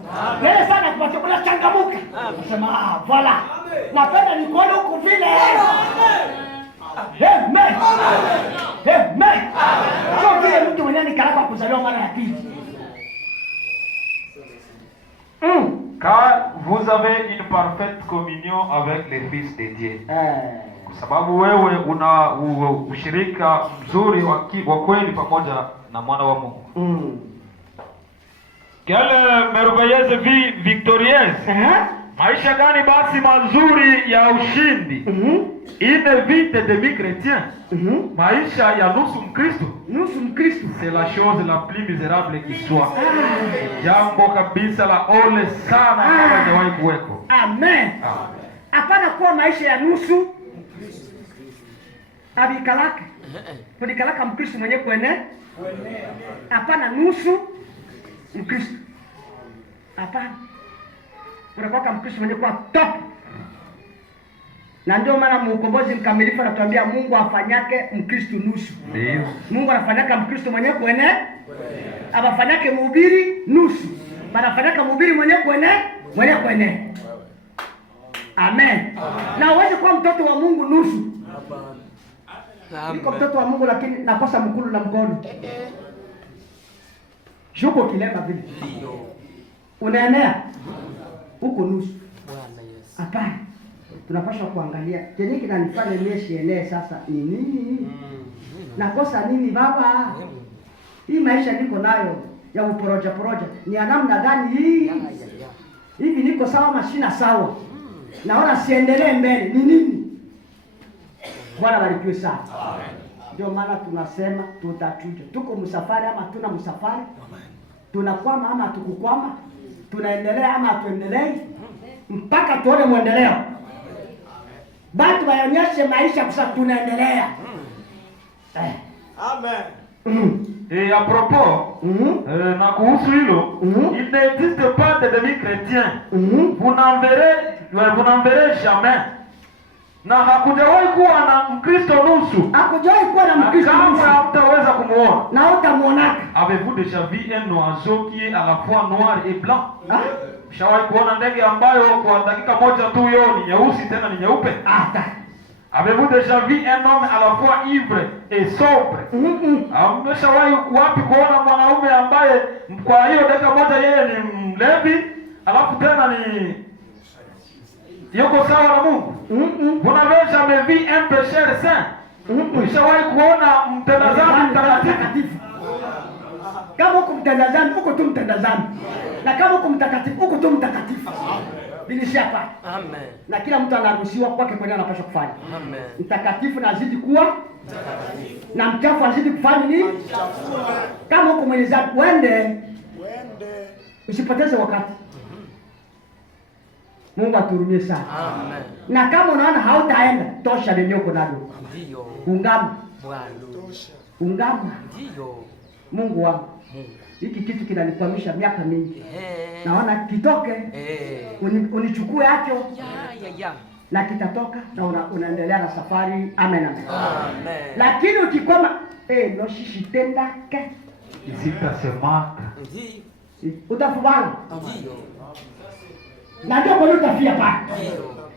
Yeye sana kwa chakula changamuka. Nasema voilà. Napenda nikuone huko vile. Amen. Amen. Sio vile mtu mwenye nikaraka kuzaliwa mara ya pili. Car vous avez une parfaite communion avec le Fils de Dieu. Kwa sababu wewe una ushirika mzuri wa kweli pamoja na mwana wa Mungu. Quelle merveilleuse vie victorieuse. Maisha gani basi mazuri ya ushindi. Une vie de demi-chrétien. Maisha ya nusu Mkristo. Nusu Mkristo. C'est la chose la plus misérable qui soit. Jambo kabisa la ole sana kama hajawahi kuweko. Amen. Hapana kuwa maisha ya nusu abikalaka. Kudikalaka Mkristo mwenye kuene. Hapana nusu Mkristo. Hapana. Unakuwa Mkristo mwenye kuwa top. Na ndio maana mkombozi mkamilifu anatuambia Mungu afanyake Mkristo nusu. Ndio. Mungu anafanyaka Mkristo mwenye kuene. Abafanyake mhubiri nusu. Banafanyaka mhubiri mwenye kuene. Amen. Na uweze kuwa mtoto wa Mungu nusu. Niko mtoto wa Mungu lakini nakosa mkulu na mkono. Shuko kilema vile. Ndio. Unaenea huko nusu. Bwana Yesu. Hapana. Tunapaswa kuangalia kenye kinanifanya mimi sienee sasa ni nini? Nakosa nini baba? Hii maisha niko nayo ya uporoja ni namna gani hii? Hivi niko sawa mashina sawa? Naona siendelee mbele. Ni nini? Bwana barikiwe sana. Amen. Ndio maana tunasema tutachuja. Tuko msafari ama tuna msafari? Amen. Tunakwama ama tukukwama? Tunaendelea ama tuendelee? Mpaka tuone muendeleo. Batu waonyeshe maisha kwa tunaendelea. Amen. Et à propos, na kuhusu hilo, il n'existe pas de demi-chrétien. Vous n'en verrez jamais. Na hakujawahi kuwa na Mkristo nusu. Hakujawahi kuwa na Mkristo nusu. Kama hamtaweza kumuona. Na utamuonaka. Avez-vous déjà vu un oiseau qui est à la fois noir et blanc? Ushawahi kuona ndege ambayo kwa dakika moja tu yo ni nyeusi tena ni nyeupe? Avez-vous déjà vu un homme à la fois ivre et sobre? Umeshawahi wapi kuona mwanaume ambaye kwa hiyo dakika moja yeye ni mlevi, alafu tena ni yuko sawa na Mungu? Vous n'avez jamais vu un pécheur saint? Umeshawahi kuona mtenda dhambi mtakatifu? Kama uko mtenda dhambi uko tu mtenda dhambi. Na kama uko mtakatifu uko tu mtakatifu. Bilishia hapa. Amen. Na kila mtu anaruhusiwa kwake kwenye anapaswa kufanya. Amen. Mtakatifu na azidi kuwa mtakatifu. Na mchafu azidi kufanya nini? Kama uko mwenye dhambi uende. Usipoteze wakati. Mungu aturumie sana. Amen. Na kama unaona hautaenda, tosha lenyewe uko nalo. Ndio. Ungama. Bwana. Tosha. Ungama. Ndio. Mungu wangu. Hiki kitu kinanikwamisha miaka mingi. Naona kitoke. Unichukue hacho. Ya. Na kitatoka na unaendelea na safari. Amen. Amen. Lakini ukikoma no shishitenda ke. Sitasemaka. Utafubala. Ndio. Na ndio kwa utafia pale.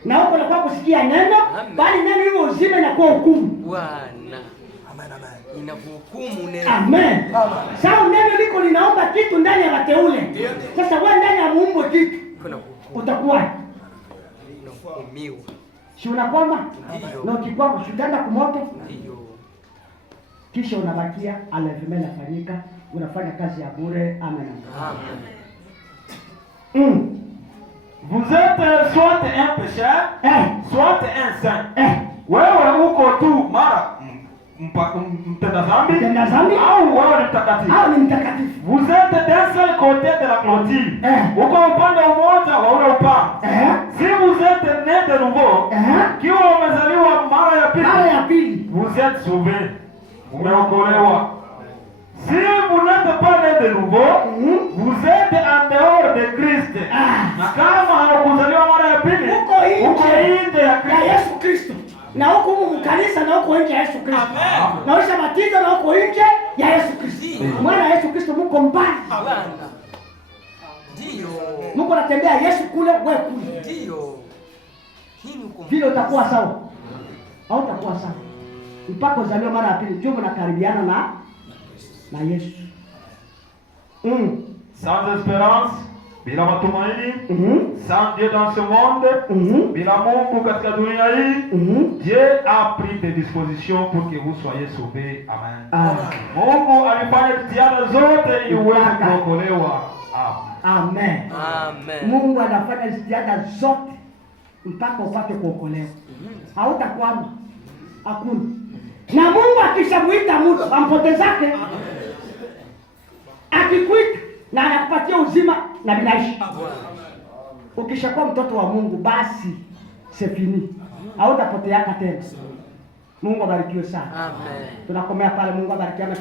Na huko na kwa kusikia neno, bali neno hilo uzime na kwa hukumu. Bwana. Inakuhukumu neno. Amen. Sasa neno liko linaomba kitu ndani ya wateule. Sasa wewe ndani ya muumbo kitu. Utakuwa unahukumiwa. Si unakwama? Na ukikwama utaenda kumoto? Ndio. Kisha unabakia alevimela fanyika, unafanya kazi ya bure. Amen. Amen. Vous êtes soit un pécheur, soit un saint. Wewe uko tu mara mtenda dhambi au wewe ni mtakatifu. Vous êtes d'un seul côté de la clôture. Uko upande mmoja wa ule upande. Si vous êtes né de nouveau, kiwa umezaliwa mara ya pili, vous êtes sauvé. umeokolewa. Si vous n'êtes pas né de nouveau, vous êtes en dehors de Christ. Na kama haukuzaliwa mara ya pili, uko nje ya Yesu Kristo. Na huko humu kanisa na huko nje ya Yesu Kristo. Na ushabatiza na huko nje ya Yesu Kristo. Mwana Yesu Kristo mko mbali. Ndio. Mungu anatembea Yesu kule, wewe kule. Ndio. Vile utakuwa sawa. Au utakuwa sawa. Mpaka uzaliwe mara ya pili, njoo mnakaribiana na Yesu. Sans espérance, bila matumaini, sans Dieu dans ce monde, bila Mungu katika dunia hii, Dieu a pris des dispositions pour que vous soyez sauvés. Amen. Mungu alifanya jitihada zote ili uweze kuokolewa. Amen. Amen. Mungu anafanya jitihada zote mpaka upate kuokolewa. Hautakwama. Hakuna. Na Mungu akishamuita mtu ampotezake, akikuita na anakupatia uzima na binaishi. Ukishakuwa mtoto wa Mungu basi c'est fini. Hautapoteaka tena. Mungu abarikiwe sana. Amen. Tunakomea pale. Mungu abarikiwe. Amen.